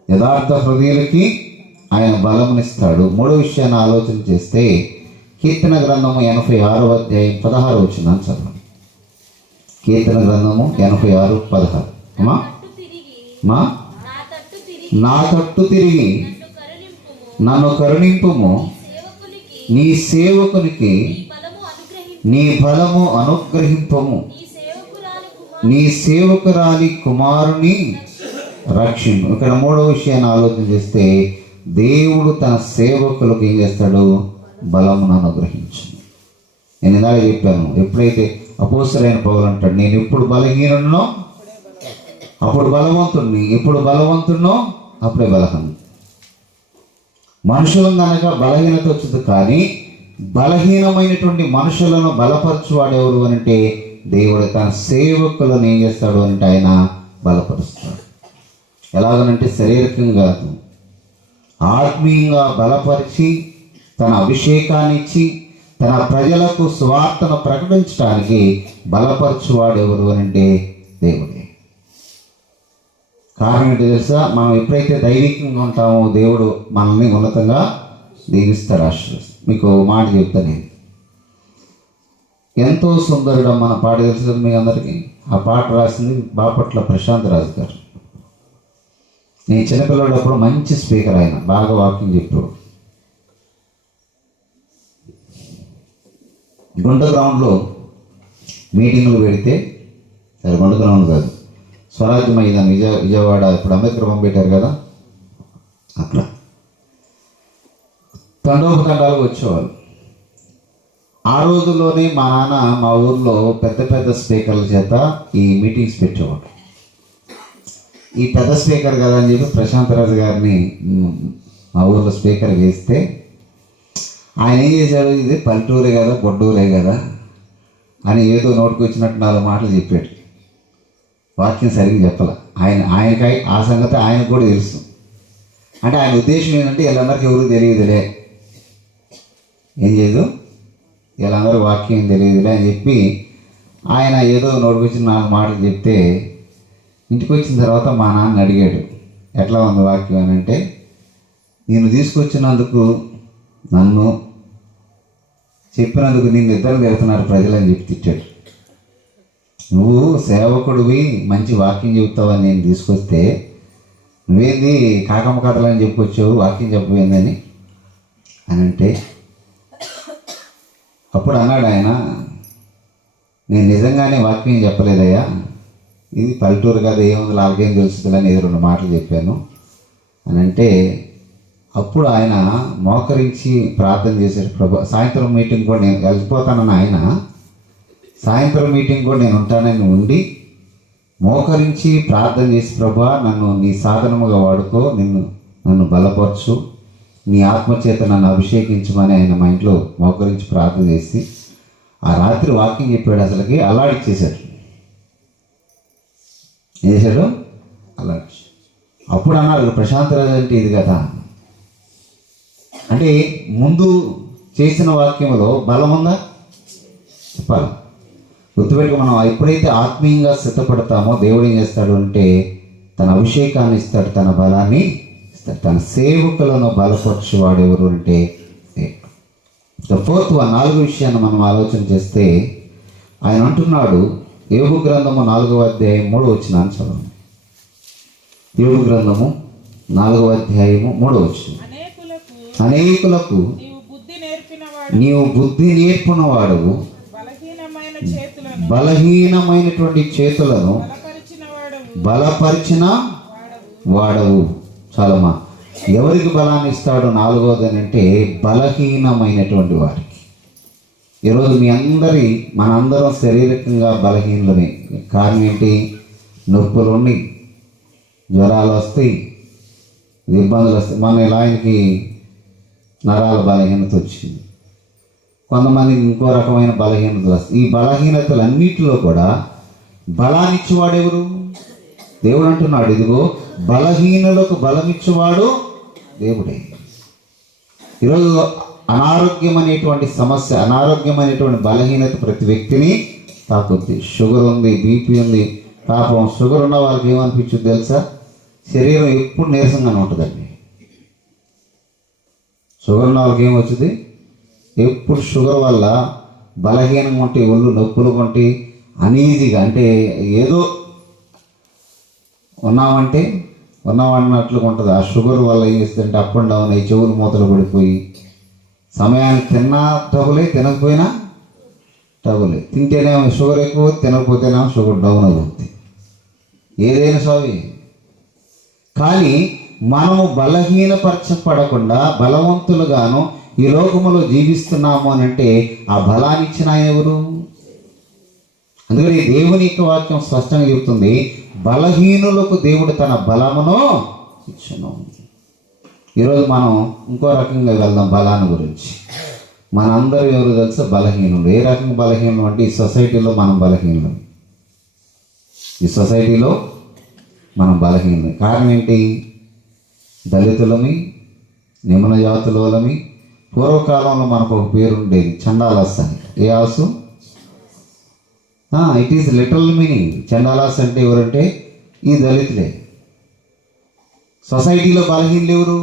యథార్థ హృదయులకి ఆయన బలమునిస్తాడు. మూడో విషయాన్ని ఆలోచన చేస్తే, కీర్తన గ్రంథము 86వ అధ్యాయం 16 వచనం చదవండి. కీర్తన గ్రంథము 86:16. అమ్మా, నా తట్టు తిరిగి నన్ను కరుణింపుము, నీ సేవకునికి నీ బలము అనుగ్రహింపము, నీ సేవకురాలి కుమారుని రక్షింపు. ఇక్కడ మూడో విషయాన్ని ఆలోచన చేస్తే, దేవుడు తన సేవకులకు ఏం చేస్తాడు, బలమును అనుగ్రహించు. నేను ఇందాక చెప్పాను, ఎప్పుడైతే అపోస్తలుడైన పౌలు అంటాడు, నేను ఎప్పుడు బలహీనున్నో అప్పుడు బలవంతుడిని, ఎప్పుడు బలవంతుడినో అప్పుడే బలహీన. మనుషులను కనుక బలహీనత వచ్చింది, కానీ బలహీనమైనటువంటి మనుషులను బలపరచువాడు ఎవరు అంటే దేవుడు తన సేవకులను ఏం చేస్తాడు అంటే ఆయన బలపరుస్తాడు. ఎలాగనంటే శరీరకంగా కాదు, ఆత్మీయంగా బలపరిచి తన అభిషేకాన్ని ఇచ్చి తన ప్రజలకు సువార్తను ప్రకటించడానికి బలపరచువాడు ఎవరు అంటే దేవుడే. కారణం ఏంటో తెలుసా, మనం ఎప్పుడైతే దైవికంగా ఉంటామో దేవుడు మనల్ని ఉన్నతంగా దీవిస్తాడు, ఆశీర్వదిస్తాడు. మీకు మాట చెప్తాను నేను. ఎంతో సుందరుడు మన పాట తెలుసు కదా మీ అందరికీ. ఆ పాట రాసింది బాపట్ల ప్రశాంత్ రాజు గారు. నేను చిన్నపిల్లడప్పుడు మంచి స్పీకర్, ఆయన బాగా వాకింగ్ చెప్పాడు. గుంట గ్రౌండ్లో మీటింగులు పెడితే, సరే గుంట గ్రౌండ్ కాదు, స్వరాజ్య మైదానం విజయవాడ, ఇప్పుడు అంబేద్కర్ బొమ్మ పెట్టారు కదా, అక్కడ తండోపతండాలకు వచ్చేవాళ్ళు. ఆ రోజుల్లోనే మా నాన్న మా ఊర్లో పెద్ద పెద్ద స్పీకర్ల చేత ఈ మీటింగ్స్ పెట్టేవాడు. ఈ పెద్ద స్పీకర్ కదా అని చెప్పి ప్రశాంతరాజు గారిని మా ఊర్లో స్పీకర్ వేస్తే ఆయన ఏం చేశాడు, ఇది పల్లెటూరే కదా, బొడ్డూరే కదా అని ఏదో నోటికి వచ్చినట్టు 4 మాటలు చెప్పాడు. వాక్యం సరిగ్గా చెప్పాల. ఆయనకి ఆ సంగతి ఆయనకు కూడా తెలుసు. అంటే ఆయన ఉద్దేశం ఏంటంటే వీళ్ళందరికీ ఎవరు తెలియదులే, ఏం చేయదు, వీళ్ళందరూ వాక్యం తెలియదులే అని చెప్పి ఆయన ఏదో నోటికి వచ్చిన 4 మాటలు చెప్తే, ఇంటికి వచ్చిన తర్వాత మా నాన్న అడిగాడు, ఎట్లా ఉంది వాక్యం అని అంటే, నేను తీసుకొచ్చినందుకు, నన్ను చెప్పినందుకు నిన్ను ఇద్దరు తిడుతున్నారు ప్రజలు అని చెప్పి తిట్టాడు. నువ్వు సేవకుడివి, మంచి వాక్యం చెబుతావని నేను తీసుకొస్తే నువ్వేంది కాకమ్మ కథలని చెప్పుకొచ్చావు, వాక్యం చెప్పబోయిందని అని అంటే, అప్పుడు అన్నాడు ఆయన, నేను నిజంగానే వాక్యం చెప్పలేదయ్యా, ఇది పల్లెటూరు కదా, ఏముంది వాళ్ళకేం తెలుస్తుందని ఏదో 2 మాటలు చెప్పాను అని అంటే, అప్పుడు ఆయన మోకరించి ప్రార్థన చేశాడు. ప్రభు, సాయంత్రం మీటింగ్ కూడా నేను వెళ్ళిపోతానని ఆయన, సాయంత్రం మీటింగ్ కూడా నేను ఉంటానని ఉండి మోకరించి ప్రార్థన చేసి, ప్రభా నన్ను నీ సాధనముగా వాడుకో, నన్ను బలపరచు, నీ ఆత్మచేత నన్ను అభిషేకించమని ఆయన మా ఇంట్లో మోకరించి ప్రార్థన చేసి ఆ రాత్రి వాక్యం చెప్పాడు. అసలుకి అల్లాడిచ్చేశాడు. ఏం చేశాడు? అల్లాడి. అప్పుడు అన్నాడు, ప్రశాంత్ రాజు అంటే ఇది కదా. అంటే ముందు చేసిన వాక్యంలో బలం ఉందా? చెప్పాలి. గుర్తుపెట్టుకు, మనం ఎప్పుడైతే ఆత్మీయంగా సిద్ధపడతామో దేవుడు ఏం చేస్తాడు అంటే తన అభిషేకాన్ని ఇస్తాడు, తన బలాన్ని ఇస్తాడు. తన సేవకులను బలపరచువాడు ఎవరు అంటే ఫోర్త్ 4వ విషయాన్ని మనం ఆలోచన చేస్తే ఆయన అంటున్నాడు, యోబు గ్రంథము 4వ అధ్యాయం 3వ వచనాన్ని చదవండి. యోబు గ్రంథము 4వ అధ్యాయము 3వ వచనం. అనేకులకు నీవు బుద్ధి నేర్పినవాడవు, బలహీనమైనటువంటి చేతులను బలపరిచిన వాడవు. చాలమ్మా. ఎవరికి బలాన్ని ఇస్తాడు? 4వది అంటే బలహీనమైనటువంటి వారికి. ఈరోజు మనందరం శారీరకంగా బలహీనమే. కారణం ఏంటి? నొప్పులు ఉండి, జ్వరాలు వస్తాయి, ఇబ్బందులు వస్తాయి. మన ఇలా ఆయనకి నరాల బలహీనత వచ్చింది, కొంతమందికి ఇంకో రకమైన బలహీనతలు వస్తాయి. ఈ బలహీనతలన్నిటిలో కూడా బలాన్ని ఇచ్చేవాడు ఎవరు? దేవుడు అంటున్నాడు, ఇదిగో బలహీనులకు బలమిచ్చేవాడు దేవుడే. ఈరోజు అనారోగ్యం అనేటువంటి సమస్య, అనారోగ్యం అనేటువంటి బలహీనత ప్రతి వ్యక్తిని తాకుద్ది. షుగర్ ఉంది, బీపీ ఉంది. పాపం షుగర్ ఉన్న వాళ్ళకి ఏమనిపించుద్ది తెలుసా? శరీరం ఎప్పుడు నీరసంగానే ఉంటుందండి. షుగర్ ఉన్న వాళ్ళకి ఏమొచ్చుద్ది? ఎప్పుడు షుగర్ వల్ల బలహీనంగా ఉంటే, ఒళ్ళు నొప్పులు కొంటే, అనీజీగా, అంటే ఏదో ఉన్నామన్నట్లుగా ఉంటుంది. ఆ షుగర్ వల్ల ఏం చేస్తుందంటే అప్ అండ్ డౌన్ అయ్యి చెవులు మూతలు పడిపోయి, సమయానికి తిన్నా ట్రబులే, తినకపోయినా ట్రబులే. తింటేనేమో షుగర్ ఎక్కువ, తినకపోతేనేమో షుగర్ డౌన్ అవుతుంది. ఏదైనా సావి. కానీ మనము బలహీనపరచబడకుండా బలవంతులుగాను ఈ లోకములో జీవిస్తున్నాము అని అంటే ఆ బలాన్ని ఇచ్చిన ఆయన ఎవరు? అందుకని దేవుని యొక్క వాక్యం స్పష్టంగా చెబుతుంది, బలహీనులకు దేవుడు తన బలమును ఇచ్చును. ఈరోజు మనం ఇంకో రకంగా వెళ్దాం బలాన్ని గురించి. మనందరూ ఎవరు తెలుసా? బలహీనులు. ఏ రకంగా బలహీనులు అంటే, ఈ సొసైటీలో మనం బలహీనులు. ఈ సొసైటీలో మనం బలహీనులు. కారణం ఏంటి? దళితులమి, నిమ్న జాతులమి. పూర్వకాలంలో మనకు ఒక పేరు ఉండేది, చండాలాస్ అని. ఏ ఆసు? It is literal meaning. చండాలాస్ అంటే ఎవరంటే ఈ దళితులే. సొసైటీలో బలహీనులు ఎవరు?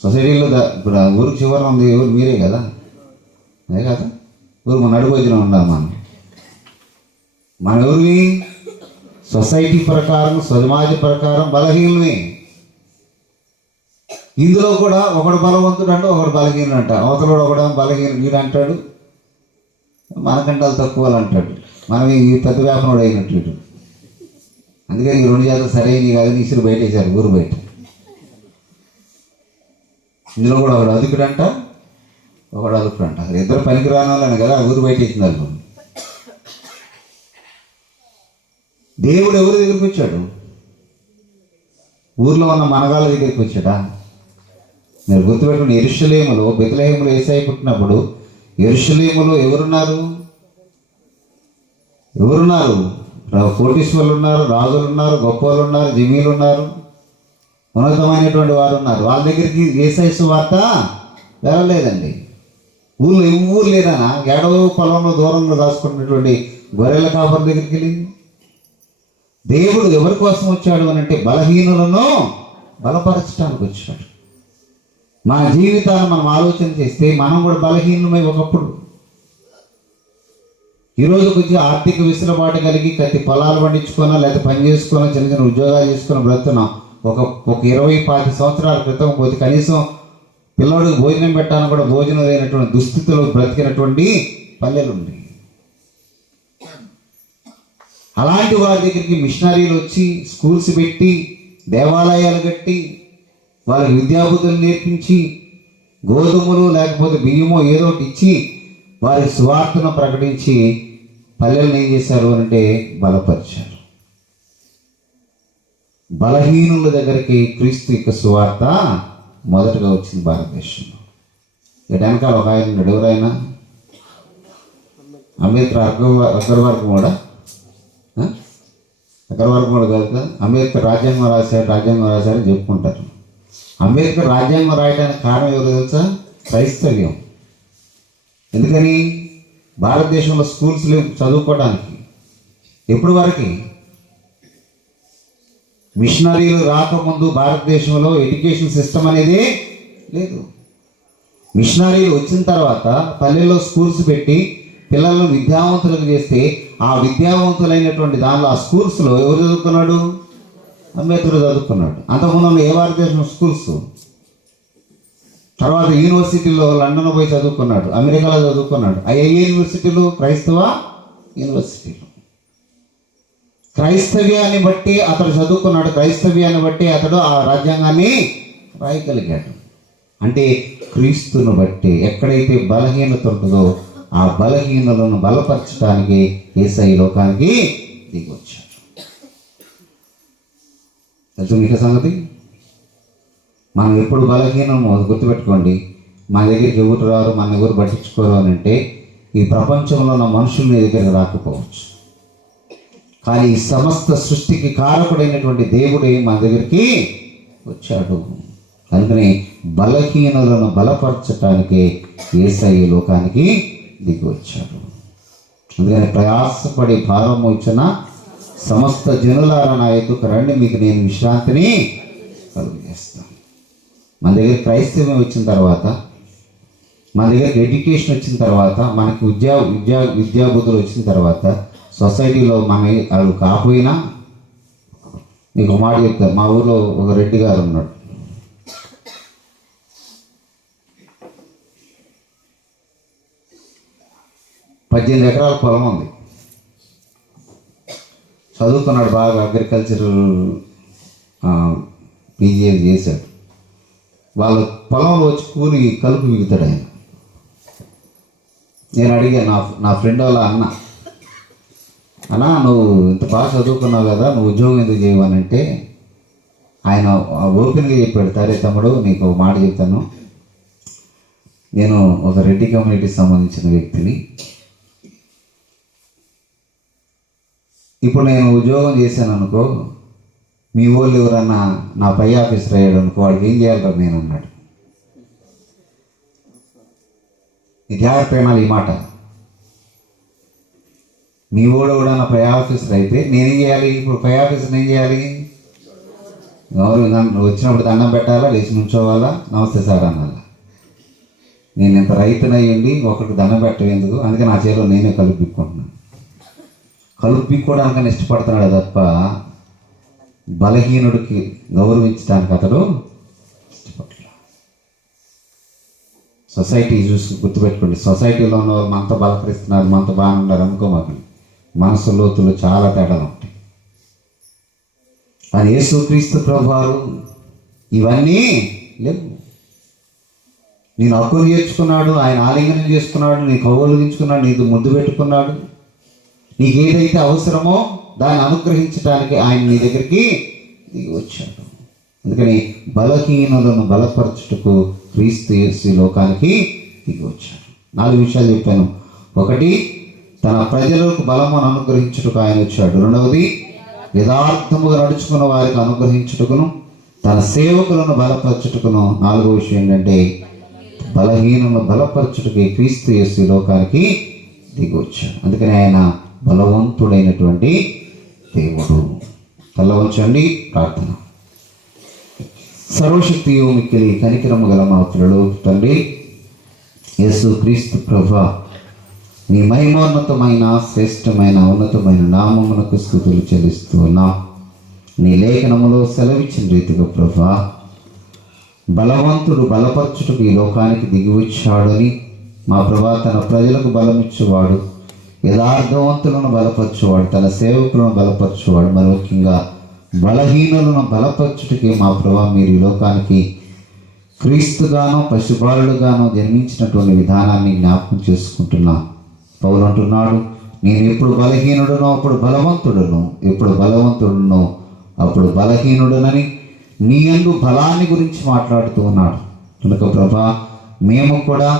సొసైటీలో ఇప్పుడు ఊరికి చివరన ఉంది ఎవరు? మీరే కదా. అదే కదా, ఊరు మన అడుగున ఉండాలి. మన ఎవరివి? సొసైటీ ప్రకారం, సమాజ ప్రకారం బలహీనమే. ఇందులో కూడా ఒకడు బలవంతుడు అంటే ఒకడు బలహీనుడు అంట. అవతలడు ఒకడు బలహీనుడు వీడు అంటాడు, మనకంటే వాళ్ళు తక్కువ అంటాడు. మనం ఈ పెద్ద వ్యాపారం అయినట్టు. అందుకని ఈ 2 జాతులు సరైనవి కాదని ఇసురు బయట వేశారు, ఊరు బయట. ఇందులో కూడా ఒకడు అదుకుడు అంట, ఒకడు అదుకుడు అంట. ఇద్దరు పనికి రాని వాళ్ళని కదా ఊరు బయట వేసింది వాళ్ళు. దేవుడు ఎవరి దగ్గరికి వచ్చాడు? ఊర్లో ఉన్న మనగాళ్ళ దగ్గరికి వచ్చాడా? మీరు గుర్తుపెట్టుకుని, యెరూషలేములో, బెత్లెహేములో యేసయ్య పుట్టినప్పుడు యెరూషలేములో ఎవరున్నారు? కోటీశ్వరులు ఉన్నారు, రాజులు ఉన్నారు, గొప్ప వాళ్ళు ఉన్నారు, జమీలు ఉన్నారు, ఉన్నతమైనటువంటి వారు ఉన్నారు. వాళ్ళ దగ్గరికి యేసయ్య సువార్త వెళ్ళలేదండి. ఊళ్ళో ఊరు లేదనా? ఏడవ పొలంలో దూరంలో దాచుకున్నటువంటి గొర్రెల కాపర్ దగ్గరికి వెళ్ళింది. దేవుడు ఎవరి కోసం వచ్చాడు అని అంటే బలహీనులను బలపరచడానికి వచ్చాడు. మన జీవితాన్ని మనం ఆలోచన చేస్తే మనం కూడా బలహీనమై ఒకప్పుడు. ఈరోజు కొంచెం ఆర్థిక విసులుబాటు కలిగి కత్తి పొలాలు పండించుకున్నా, లేకపోతే పని చేసుకున్నా, చిన్న చిన్న ఉద్యోగాలు చేసుకుని బ్రతున్నాం. ఒక 20-25 సంవత్సరాల క్రితం పోతే కనీసం పిల్లవాడికి భోజనం పెట్టాలని కూడా భోజనం లేనటువంటి దుస్థితిలో బ్రతికినటువంటి పల్లెలు ఉన్నాయి. అలాంటి వారి దగ్గరికి మిషనరీలు వచ్చి స్కూల్స్ పెట్టి దేవాలయాలు కట్టి వాళ్ళకి విద్యాబుద్ధులు నేర్పించి గోధుమలు లేకపోతే బియ్యమో ఏదో ఒకటి ఇచ్చి వారికి సువార్తను ప్రకటించి పల్లెలను ఏం చేశారు అంటే బలపరిచారు. బలహీనుల దగ్గరికి క్రీస్తు యొక్క సువార్త మొదటగా వచ్చింది భారతదేశంలో. వెనకాల ఒక ఆయన ఉన్నాడు, ఎవరైనా అంబేద్కర్ అక్కడి వరకు కూడా కాదు కదా. అంబేద్కర్ రాజ్యాంగం రాశారని చెప్పుకుంటారు. అంబేద్కర్ రాజ్యాంగం రాయడానికి కారణం ఎవరు తెలుసా? క్రైస్తవ్యం. ఎందుకని? భారతదేశంలో స్కూల్స్ లేవు చదువుకోవడానికి. ఎప్పుడు వరకు? మిషనరీలు రాకముందు భారతదేశంలో ఎడ్యుకేషన్ సిస్టమ్ అనేది లేదు. మిషనరీలు వచ్చిన తర్వాత పల్లెల్లో స్కూల్స్ పెట్టి పిల్లలను విద్యావంతులకు చేస్తే ఆ విద్యావంతులైనటువంటి దానిలో ఆ స్కూల్స్లో ఎవరు చదువుకున్నాడు? అంబేద్కర్ చదువుకున్నాడు. అంతకుముందు ఏ భారతదేశం స్కూల్స్. తర్వాత యూనివర్సిటీలో లండన్ పోయి చదువుకున్నాడు, అమెరికాలో చదువుకున్నాడు. ఏ యూనివర్సిటీలు? క్రైస్తవ యూనివర్సిటీలు. క్రైస్తవ్యాన్ని బట్టి అతడు చదువుకున్నాడు, క్రైస్తవ్యాన్ని బట్టి అతడు ఆ రాజ్యాంగాన్ని రాయగలిగాడు. అంటే క్రీస్తును బట్టి ఎక్కడైతే బలహీనత ఉంటుందో ఆ బలహీనలను బలపరచడానికి యేసయ్య లోకానికి దిగి వచ్చాడు. తెలుసు మీకు సంగతి? మనం ఎప్పుడు బలహీనమో గుర్తుపెట్టుకోండి. మన దగ్గరికి ఎవరు రారు, మన ఎవరు పట్టించుకోరు అని అంటే ఈ ప్రపంచంలో ఉన్న మనుషులు మీ దగ్గరికి రాకపోవచ్చు, కానీ ఈ సమస్త సృష్టికి కారకుడైనటువంటి దేవుడే మన దగ్గరికి వచ్చాడు. అందుకని బలహీనులను బలపరచటానికి యేసయ్య లోకానికి దిగి వచ్చాడు. అందుకని ప్రయాసపడి భారం వచ్చిన సమస్త జనులారా నా ఎదుకు రండి, మీకు నేను విశ్రాంతిని కలుగజేస్తాను. మన దగ్గర క్రైస్తవ్యం వచ్చిన తర్వాత, మన దగ్గరికి ఎడ్యుకేషన్ వచ్చిన తర్వాత, మనకి విద్యాబుద్ధులు వచ్చిన తర్వాత సొసైటీలో మన వాళ్ళు కాకపోయినా మీకు ఒక మాట చెప్తారు. మా ఊళ్ళో ఒక రెడ్డి గారు ఉన్నాడు. పద్దెనిమిది ఎకరాల పొలం ఉంది. చదువుకున్నాడు బాగా, అగ్రికల్చరల్ పీజీ చేశాడు. వాళ్ళ పొలంలో వచ్చి కూలి కలుపు మిగుతాడు ఆయన. నేను అడిగా నా ఫ్రెండ్ వాళ్ళ అన్నా నువ్వు ఇంత బాగా చదువుకున్నావు కదా, నువ్వు ఉద్యోగం ఎందుకు చేయవనంటే ఆయన ఓపెన్గా చెప్పాడు, సరే తమ్ముడు నీకు ఒక మాట చెప్తాను, నేను ఒక రెడ్డి కమ్యూనిటీకి సంబంధించిన వ్యక్తిని. ఇప్పుడు నేను ఉద్యోగం చేశాను అనుకో, మీ వాళ్ళు ఎవరన్నా నా పై ఆఫీసర్ అయ్యాడు అనుకో, వాడికి ఏం చేయాలి నేను అన్నాడు. జాగ్రత్త వినాలి ఈ మాట. మీ వాడు కూడా నా పై ఆఫీసర్ అయితే నేనేం చేయాలి? ఇప్పుడు పై ఆఫీసర్ ఏం చేయాలి? ఎవరు వచ్చినప్పుడు దండం పెట్టాలా, లేచి నుంచోవాలా, నమస్తే సార్ అనాలా. నేను ఇంత రైతునయ్యండి ఒకరికి దండం పెట్టేందుకు, అందుకే నా చేతిలో నేనే కలుపుకుంటున్నాను. కలుపుకోవడానికని ఇష్టపడుతున్నాడు తప్ప బలహీనుడికి గౌరవించడానికి అతడు ఇష్టపడలేదు. సొసైటీ చూసి గుర్తుపెట్టుకోండి. సొసైటీలో ఉన్న వాళ్ళు మనతో బలకరిస్తున్నారు, మనతో బాగున్నారు అనుకోమాకండి. మనసు లోతులు చాలా తేడాలు ఉంటాయి. కానీ యేసుక్రీస్తు ప్రభువారు ఇవన్నీ లేవు. నేను హక్కును చేర్చుకున్నాడు, ఆయన ఆలింగనం చేసుకున్నాడు, నీ కౌగిలించుకున్నాడు, నీకు ముద్దు పెట్టుకున్నాడు. నీకు ఏదైతే అవసరమో దాన్ని అనుగ్రహించడానికి ఆయన నీ దగ్గరికి దిగి వచ్చాడు. అందుకని బలహీనులను బలపరచుటకు క్రీస్తు యేసు లోకానికి దిగి వచ్చాడు. 4 విషయాలు చెప్పాను. 1, తన ప్రజలకు బలమును అనుగ్రహించుటకు ఆయన వచ్చాడు. 2, యథార్థముగా నడుచుకున్న వారికి అనుగ్రహించుటకును తన సేవకులను బలపరచుటకును. 4వ విషయం ఏంటంటే బలహీనను బలపరచుటకు క్రీస్తు యేసు లోకానికి దిగి వచ్చాడు. అందుకని ఆయన బలవంతుడైనటువంటి దేవుడు. తల్లవంచండి, ప్రార్థన. సర్వశక్తియు మిక్కిలి కనికరము గల మా ప్రియుడు తండ్రి యేసు క్రీస్తు ప్రభువా, నీ మహిమోన్నతమైన శ్రేష్టమైన ఉన్నతమైన నామమునకు స్తుతులు చెల్లిస్తూ ఉన్నాం. నీ లేఖనములో సెలవిచ్చిన రీతిగా ప్రభువా, బలవంతుడు బలపరచుటకు ఈ లోకానికి దిగి వచ్చాడని మా ప్రభా తన ప్రజలకు బలమిచ్చేవాడు, యథార్థవంతులను బలపరచువాడు, తన సేవకులను బలపరచువాడు. మరి ముఖ్యంగా బలహీనులను బలపరచుటకే మా ప్రభా మీరు ఈ లోకానికి క్రీస్తుగానో పశుబాలుడుగానో జన్మించినటువంటి విధానాన్ని జ్ఞాపకం చేసుకుంటున్నా. పౌలు అంటున్నాడు, నేను ఎప్పుడు బలహీనుడునో అప్పుడు బలవంతుడును, ఎప్పుడు బలవంతుడునో అప్పుడు బలహీనుడునని నీ యందు బలాన్ని గురించి మాట్లాడుతూ ఉన్నాడు. కనుక ప్రభా మేము కూడా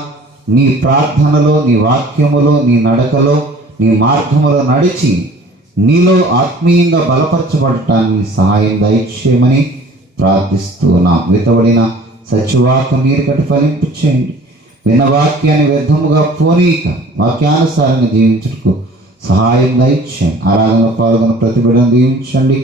నీ ప్రార్థనలో, నీ వాక్యములో, నీ నడకలో, నీ మార్గములో నడిచి నీలో ఆత్మీయంగా బలపరచబడటానికి సహాయం దయచేయమని ప్రార్థిస్తున్నాం. వితబడిన సత్యవాక్య మీరు కట్టి ఫలింపు చేయండి. విన్న వాక్యాన్ని వ్యర్థముగా పోనీక వాక్యానుసారంగా జీవించుటకు సహాయం దయచేయండి. ఆరాధనలో పాల్గొన్న ప్రతి బిడ్డను దీవించండి.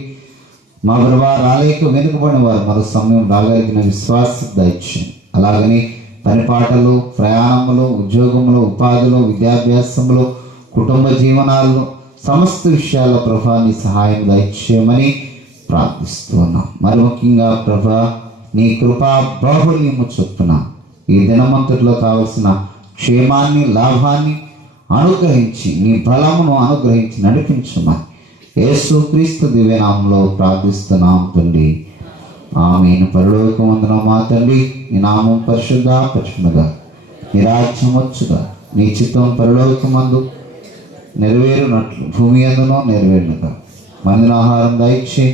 మా ప్రభా రాలేక వెనుకబడిన వారు మరో సమయం రాగలిగిన విశ్వాసం దయచేయండి. అలాగని పనిపాటలు, ప్రయాణములు, ఉద్యోగములు, ఉపాధిలో, విద్యాభ్యాసంలో, కుటుంబ జీవనాల్లో సమస్త విషయాల ప్రభాని సహాయం దయచేయమని ప్రార్థిస్తున్నాం. మరి ముఖ్యంగా ప్రభా నీ కృపా బాహుళ్యము చొప్పున ఈ దినమంతటిలో కావలసిన క్షేమాన్ని, లాభాన్ని అనుగ్రహించి నీ బలమును అనుగ్రహించి నడిపించమని యేసు క్రీస్తు దివ్యనామంలో ప్రార్థిస్తున్నాం తండ్రి. ఆమేన్. పరలోకమందున మా తండ్రి, నీ నామం పరిశుద్ధపరచునుగా, నీ రాజ్యం వచ్చుగా, నీ చిత్తం పరలోకమందు నెరవేరునట్లు భూమి అందునో నెరవేరునుగా. మందిన ఆహారం దయచే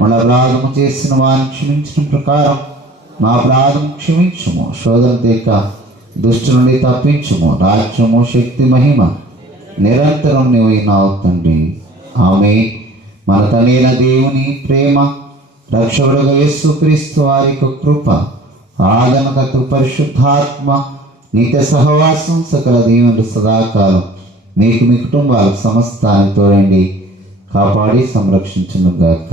మన అపరాధము చేసిన వారిని క్షమించిన ప్రకారం మా అపరాధం క్షమించుము. శోధన తేక దుష్టు నుండి తప్పించుము. రాజ్యము, శక్తి, మహిమ నిరంతరం నీవైనావు తండ్రి. ఆమె మన తండ్రైన దేవుని ప్రేమ, రక్షకుడుగా యేసుక్రీస్తు వారి యొక్క కృప, ఆదరణకర్త పరిశుద్ధాత్మ నిత్య సహవాసం, సకల దీవెనలు సదాకాలం మీకు, మీ కుటుంబాలకు సమస్తాన్ని తోడండి, కాపాడి సంరక్షించును గాక.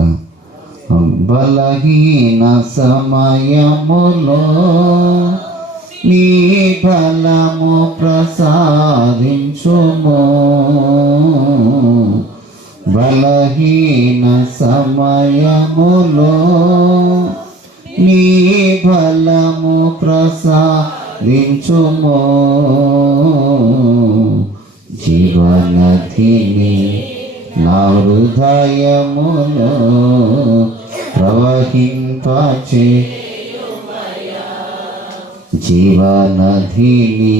బలహీన సమయములో నీ బలము ప్రసాదించుము. బలహీన సమయములో నీ బలము ప్రసాదించుము. జీవనదిని నా హృదయములో ప్రవహింపచే, జీవనదిని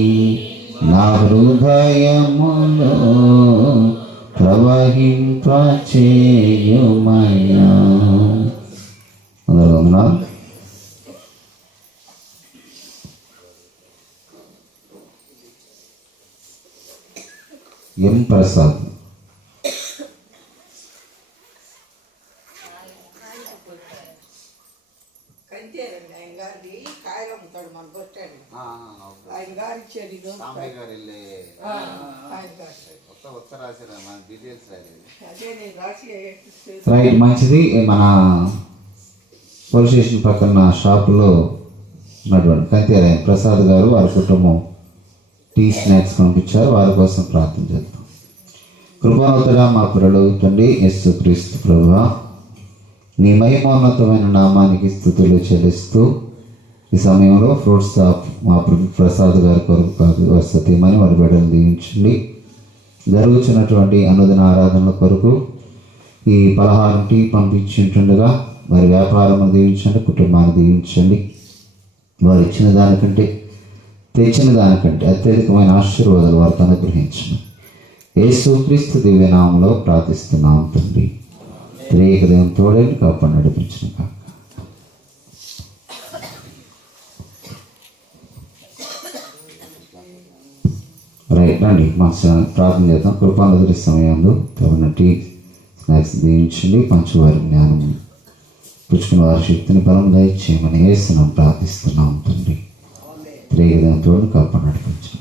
నా హృదయములో ప్రవహింపచేయుమయ్యా. అందరూ వందనాలు. ఎం ప్రసాద్. రైట్, మంచిది. మన పోలీస్ స్టేషన్ పక్కన షాపులో ఉన్నటువంటి కంతేరాయన ప్రసాద్ గారు, వారి కుటుంబం టీ స్నాక్స్ పంపించారు. వారి కోసం ప్రార్థన చేద్దాం. కృపావతుడా మా పరలోక తండ్రి యేసుక్రీస్తు ప్రభువా, నీ మహిమోన్నతమైన నామానికి స్తుతులు చెల్లిస్తూ ఈ సమయంలో ఫ్రూట్స్ ఆఫ్ మా ప్రసాద్ గారి కొరకు కాదు వసతిమని వారి బిడ్డలు దీవించండి. జరుగుతున్నటువంటి అనుదిన ఆరాధనల కొరకు ఈ పలహారం టీ పంపించుంటుండగా వారి వ్యాపారం దీవించండి, కుటుంబాన్ని దీవించండి. వారు ఇచ్చిన దానికంటే, తెచ్చిన దానికంటే అత్యధికమైన ఆశీర్వాదాలు వారికి అనుగ్రహించండి. యేసుక్రీస్తు దివ్యనామంలో ప్రార్థిస్తున్నాం తండ్రి. త్రియేక దేవుని తోడేంటి కాపాడి నడిపించిన కాక. రైట్ రండి, మా ప్రార్థన చేద్దాం. కృపానుదరి సమయంలో తగిన టీ స్నాక్స్ దీవించండి. పంచువారి జ్ఞానం పుచ్చుకున్న వారి శక్తిని బలం దయచేయమని యేసునామమున ప్రార్థిస్తున్నాం తండ్రి. త్రియేక దేవుని తోడు కాపాడి నడిపించండి.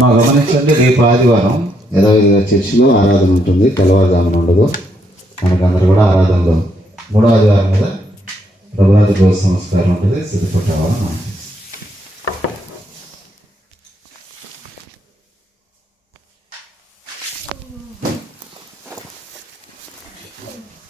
మా గమనించండి, రేపు ఆదివారం యథావిధిగా చర్చిలో ఆరాధన ఉంటుంది, తెల్లవారుజామున ఉండదు. మనకందరూ కూడా ఆరాధనలో 3వ ఆదివారం మీద ప్రభునాథ గౌరవ సంస్కారం ఉంటుంది, సిద్ధపట్టాలని